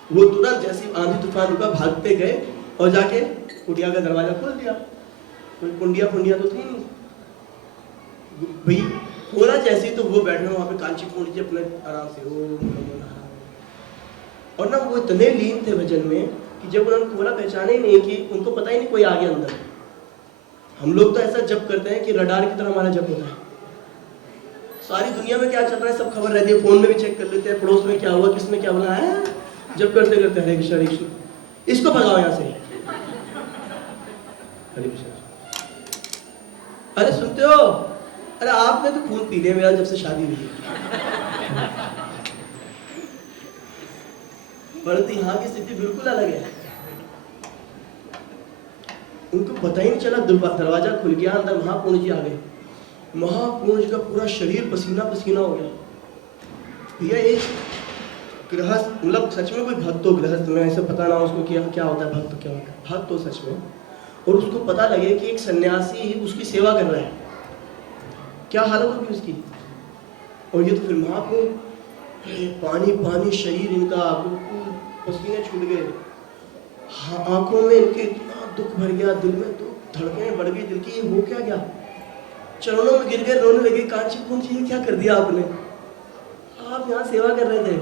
वो तुरंत जैसे आंधी तूफान रुका भागते गए और जाके कुटिया का दरवाजा खोल दिया। कोई कुंडिया तो थी नहीं भाई, खोला जैसे ही तो वो बैठे वहां पे कांचीपुर जी अपने आराम से ओम नमो नारायण। और ना वो इतने लीन थे भजन में कि जब उन्होंने खोला पहचाने ही नहीं, कि उनको पता ही नहीं कोई आ गया अंदर। हम लोग तो ऐसा जप करते हैं कि रडार की तरह हमारा जप होता है, सारी दुनिया में क्या चल रहा है सब खबर रहती है, फोन में भी चेक कर लेते हैं, पड़ोस में क्या हुआ, किसने क्या बोला है, जब करते करते हरे कृष्ण हरे कृष्ण, इसको भगाओ यहाँ से, हरे कृष्ण। अरे सुनते हो, अरे आपने तो खून पी लिया मेरा जब से शादी हुई है। परंतु यहाँ की स्थिति बिल्कुल अलग है। उनको पता ही नहीं चला, दरवाजा खुल गया, अंदर महापूर्ण जी आ गए। महापूर्ण जी का पूरा शरीर पसीना पसीना हो गया। भैया एक गृहस्थ, मतलब सच में कोई भक्त हो, गृहस्थ में ऐसे पता ना उसको क्या होता है भक्त, क्या होता है भक्त हो सच में, और उसको पता लगे कि एक सन्यासी उसकी सेवा कर रहा है, क्या हालत होगी उसकी। और ये तो फिर महापूर्ण, पानी पानी शरीर इनका, पसीने छूट गए, आंखों में इनके इतना दुख भर गया, दिल में दुख, धड़कनें बढ़ गई दिल की, ये हो क्या गया, चरणों में गिर गए, रोने लगे, कांचीपुर जी ये क्या कर दिया आपने, आप यहाँ सेवा कर रहे थे।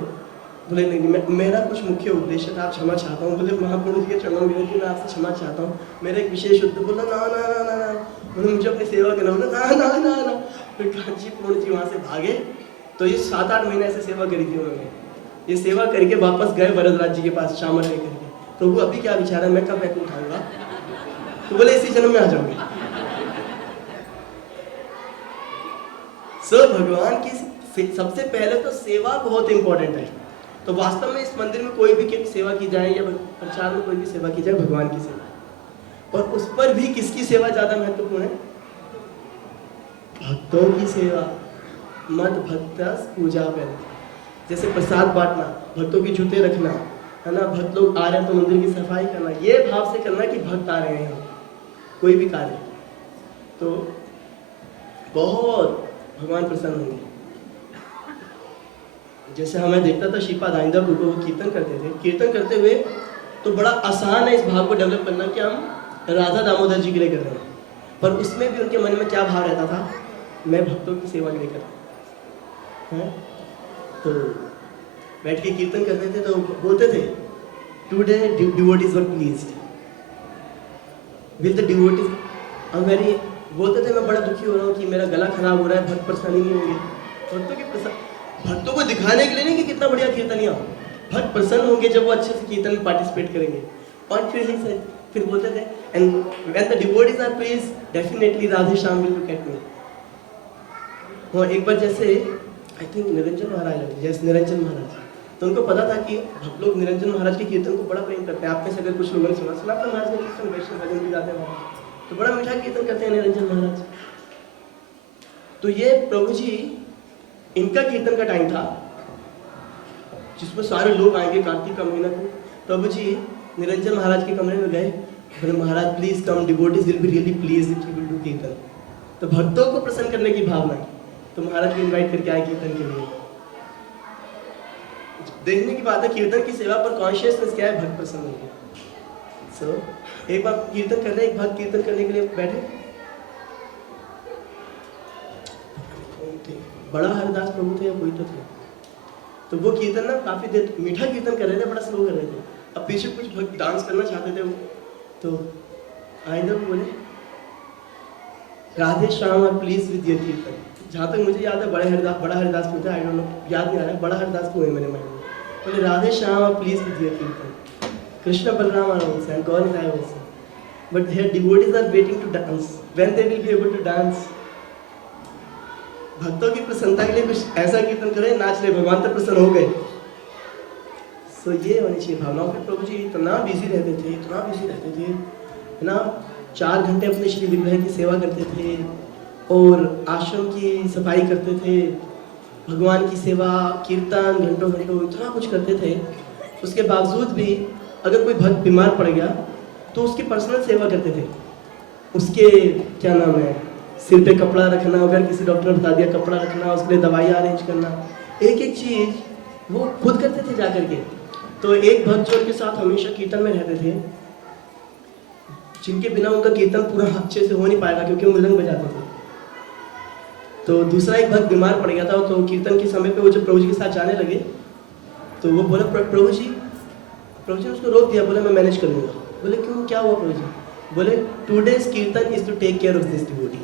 बोले नहीं, मेरा कुछ मुख्य उद्देश्य था, आप क्षमा चाहता हूँ। बोले महापूर्ण जी के चरणों में गिर के मैं आपसे क्षमा चाहता हूँ, मेरा एक विशेष उद्देश्य। बोला ना ना ना ना ना, बोले मुझे अपनी सेवा करना। बोला ना ना ना ना। फिर कांचीपुर जी वहाँ से भागे। तो ये 7-8 महीने ऐसे सेवा करी थी उन्होंने। ये सेवा करके वापस गए वरदराज जी के पास शामल लेकर के, प्रभु अभी क्या विचार है, मैं कब बैग उठाऊंगा? तो बोले इसी जन्म में आ जाऊंगे। सो भगवान की सबसे पहले तो सेवा बहुत इंपॉर्टेंट है। तो वास्तव में इस मंदिर में कोई भी सेवा की जाए या प्रचार में कोई भी सेवा की जाए, भगवान की सेवा, और उस पर भी किसकी सेवा ज्यादा महत्वपूर्ण है? भक्तों की सेवा। मद भक्तस पूजा कर, जैसे प्रसाद बांटना, भक्तों के जूते रखना, है ना, भक्त लोग आ रहे हैं तो मंदिर की सफाई करना, ये भाव से करना कि भक्त आ रहे हैं, कोई भी कार्य, तो बहुत भगवान प्रसन्न होंगे। जैसे हमें देखता था श्रीपाद आइंदा को, वो कीर्तन करते थे, कीर्तन करते हुए तो बड़ा आसान है इस भाव को डेवलप करना कि हम राधा दामोदर जी के लिए कर रहे हैं, पर उसमें भी उनके मन में क्या भाव रहता था? मैं भक्तों की सेवा के लिए कर रहा हूं। तो बैठ के कीर्तन करते थे तो बोलते थे, today devotees were pleased with the devotees, हम वेरी, बोलते थे मैं बड़ा दुखी हो रहा हूँ कि मेरा गला खराब हो रहा है, भक्त प्रसन्न नहीं होंगे। भक्तों के भक्तों को दिखाने के लिए नहीं कि कितना बढ़िया कीर्तनिया, भक्त प्रसन्न होंगे जब वो अच्छे से कीर्तन में पार्टिसिपेट करेंगे। और फिर बोलते थे, and when the devotees are pleased definitely Radhe Shyam will look at me. हाँ, एक बार जैसे आई थिंक निरंजन महाराज, जैसे निरंजन महाराज, तो उनको पता था कि भक्त लोग निरंजन महाराज के कीर्तन को बड़ा प्रेम करते हैं। आप में से अगर कुछ लोगों ने सुना तो महाराज के कीर्तन वैष्णव भजन भी गाते हैं, तो बड़ा मीठा कीर्तन करते हैं निरंजन महाराज। तो ये प्रभु जी, इनका कीर्तन का टाइम था जिसमें सारे लोग आएंगे कार्तिक का महीना को। प्रभु जी निरंजन महाराज के कमरे में गए, बोले महाराज please come, devotees will be really pleased if you will do kirtan. तो भक्तों को प्रसन्न करने की भावना, तो महाराज को इनवाइट करके आए कीर्तन के लिए। देखने की बात है कीर्तन की सेवा पर कॉन्शियसनेस क्या है, भक्त प्रसन्न हो गया। सो एक बार कीर्तन कर रहे, एक भक्त कीर्तन करने के लिए बैठे, बड़ा हरिदास प्रभु थे या कोई तो थे, तो वो कीर्तन ना काफी देर मीठा कीर्तन कर रहे थे, बड़ा स्लो कर रहे थे। अब पीछे कुछ भक्त डांस करना चाहते थे, तो आइंदा बोले Radhe Shyam please with your कीर्तन। जहाँ तक मुझे याद है बड़ा हरिदास को था, आई डोंट नो, याद नहीं आ रहा है, बड़ा हरिदास को है मेरे माइंड में। बोले Radhe Shyam please with your kirtan, Krishna Balaram are also and God is also, but here devotees are waiting to dance, when they will be able to dance. भक्तों की प्रसन्नता के लिए कुछ ऐसा कीर्तन करें, नाच ले, भगवान तो प्रसन्न हो गए। सो ये होनी चाहिए भावनाओं। फिर प्रभु जी इतना बिजी रहते थे, है ना, 4 घंटे अपने श्री विग्रह की सेवा करते थे और आश्रम की सफाई करते थे, भगवान की सेवा, कीर्तन, घंटों इतना कुछ करते थे। उसके बावजूद भी अगर कोई भक्त बीमार पड़ गया तो उसकी पर्सनल सेवा करते थे। उसके क्या नाम है, सिर पे कपड़ा रखना, अगर किसी डॉक्टर ने बता दिया कपड़ा रखना, उसके लिए दवाइयाँ अरेंज करना, एक एक चीज वो खुद करते थे जा करके। तो एक भक्त जो उनके साथ हमेशा कीर्तन में रहते थे, जिनके बिना उनका कीर्तन पूरा अच्छे से हो नहीं पाएगा क्योंकि वो मृदंग बजाते थे। तो दूसरा एक भक्त बीमार पड़ गया था, तो कीर्तन के समय पे वो जब प्रभु जी के साथ जाने लगे तो वो बोला प्रभु जी ने उसको रोक दिया, बोला मैं मैनेज कर लूँगा। बोले क्यों, क्या हुआ प्रभु जी? बोले today's kirtan is to take care of this devotee.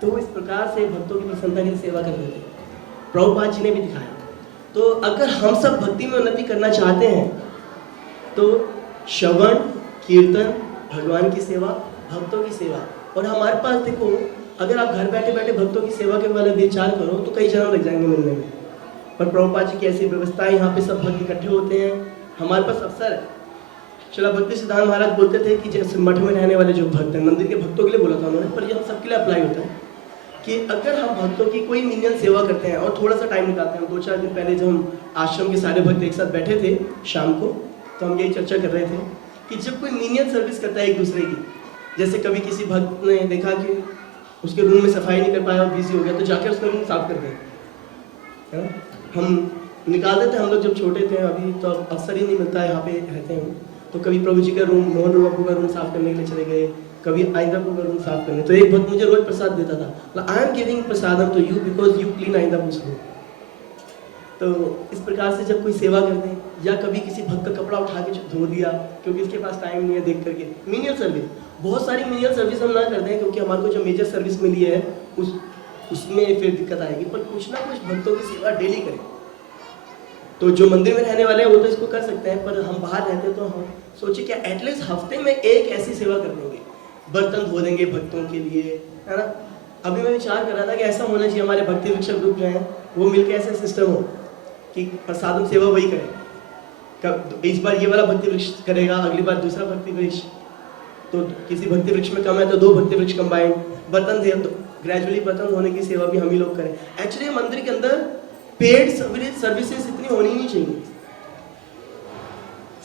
तो वो इस प्रकार से भक्तों की प्रसन्नता की सेवा करते थे, प्रभुपाद जी ने भी दिखाया। तो अगर हम सब भक्ति में उन्नति करना चाहते हैं तो श्रवण, कीर्तन, भगवान की सेवा, भक्तों की सेवा, और हमारे पास देखो, अगर आप घर बैठे बैठे भक्तों की सेवा के वाले विचार करो तो कई जन्म लग जाएंगे मिलने में। पर प्रभुपाद जी की ऐसी व्यवस्था है, यहाँ पे सब भक्त इकट्ठे होते हैं, हमारे पास अवसर है। श्रील भक्ति सिद्धांत महाराज बोलते थे कि जैसे मठ में रहने वाले जो भक्त हैं, मंदिर के भक्तों के लिए बोला था उन्होंने, पर यह सबके लिए अप्लाई होता है कि अगर हम भक्तों की कोई मिनियन सेवा करते हैं और थोड़ा सा टाइम निकालते हैं। 2-4 दिन पहले जब हम आश्रम के सारे भक्त एक साथ बैठे थे शाम को, तो हम यही चर्चा कर रहे थे कि जब कोई मिनियन सर्विस करता है एक दूसरे की, जैसे कभी किसी भक्त ने देखा कि उसके रूम में सफाई नहीं कर पाया और बिजी हो गया, तो जाके उसका रूम साफ कर दें। हम निकालते थे, हम लोग जब छोटे थे, अभी तो अवसर ही नहीं मिलता है, यहाँ पे रहते हैं। तो कभी प्रभु जी का रूम, मोहन बाबू का रूम साफ करने के लिए चले गए, कभी आइंदा का रूम साफ करने। तो एक भक्त मुझे रोज प्रसाद देता था, I am giving prasadam to you because you clean आइंदा रूम। तो इस प्रकार से जब कोई सेवा करते हैं, या कभी किसी भक्त का कपड़ा उठा के धो दिया क्योंकि इसके पास टाइम नहीं है, देख करके मिनियल सर्विस, बहुत सारी मिनियल सर्विस हम ना करते हैं क्योंकि हमारे को जो मेजर सर्विस मिली है उसमें फिर दिक्कत आएगी। पर कुछ ना कुछ भक्तों की सेवा डेली करें। तो जो मंदिर में रहने वाले हैं वो तो इसको कर सकते हैं, पर हम बाहर रहते हैं तो हम सोचे क्या एटलीस्ट हफ्ते में एक ऐसी सेवा कर देंगे, बर्तन धो देंगे भक्तों के लिए, है ना। अभी मैं विचार कर रहा था कि ऐसा होना चाहिए, हमारे भक्ति वृक्ष ग्रुप जो है वो मिलकर ऐसा सिस्टम हो कि प्रसादम सेवा वही करे। इस बार ये वाला भक्ति वृक्ष करेगा, अगली बार दूसरा भक्ति वृक्ष, तो किसी भक्ति वृक्ष में कम है तो 2 भक्ति वृक्ष कंबाइंड, बर्तन दे तो ग्रेजुअली बर्तन होने की सेवा भी हम ही लोग करें। एक्चुअली मंदिर के अंदर पेड सर्विसेज इतनी होनी नहीं चाहिए,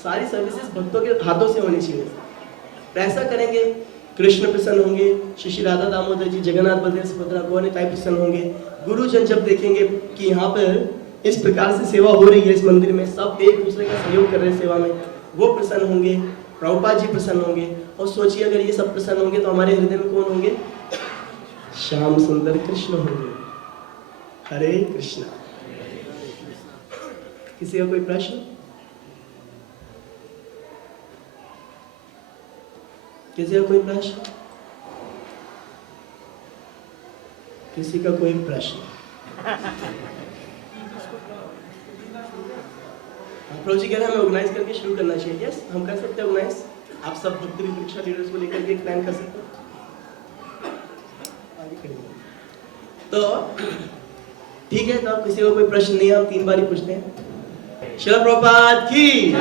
सारी सर्विसेज भक्तों के हाथों से होनी चाहिए। ऐसा करेंगे कृष्ण प्रसन्न होंगे, श्री श्री राधा दामोदर जी, जगन्नाथ बलदेव सुभद्रा को निताई प्रसन्न होंगे। गुरुजन जब देखेंगे कि यहाँ पर इस प्रकार से सेवा हो रही है, इस मंदिर में सब एक दूसरे का सहयोग कर रहे हैं सेवा में, वो प्रसन्न होंगे, प्रभुपाद जी प्रसन्न होंगे। और सोचिए अगर ये सब प्रसन्न होंगे तो हमारे हृदय में कौन होंगे? श्याम सुंदर कृष्ण होंगे। हरे कृष्णा। किसी का कोई प्रश्न? किसी का कोई प्रश्न? किसी का कोई प्रश्न? प्रभु जी कह रहे हैं हमें ऑर्गेनाइज करके शुरू करना चाहिए। यस, हम कर सकते हैं ऑर्गेनाइज। आप सब भक्ति परीक्षा लीडर्स को लेकर के एक प्लान कर सकते हो। तो ठीक है, तो आप किसी को कोई प्रश्न नहीं है, हम 3 बार ही पूछते हैं। श्रील प्रभुपाद की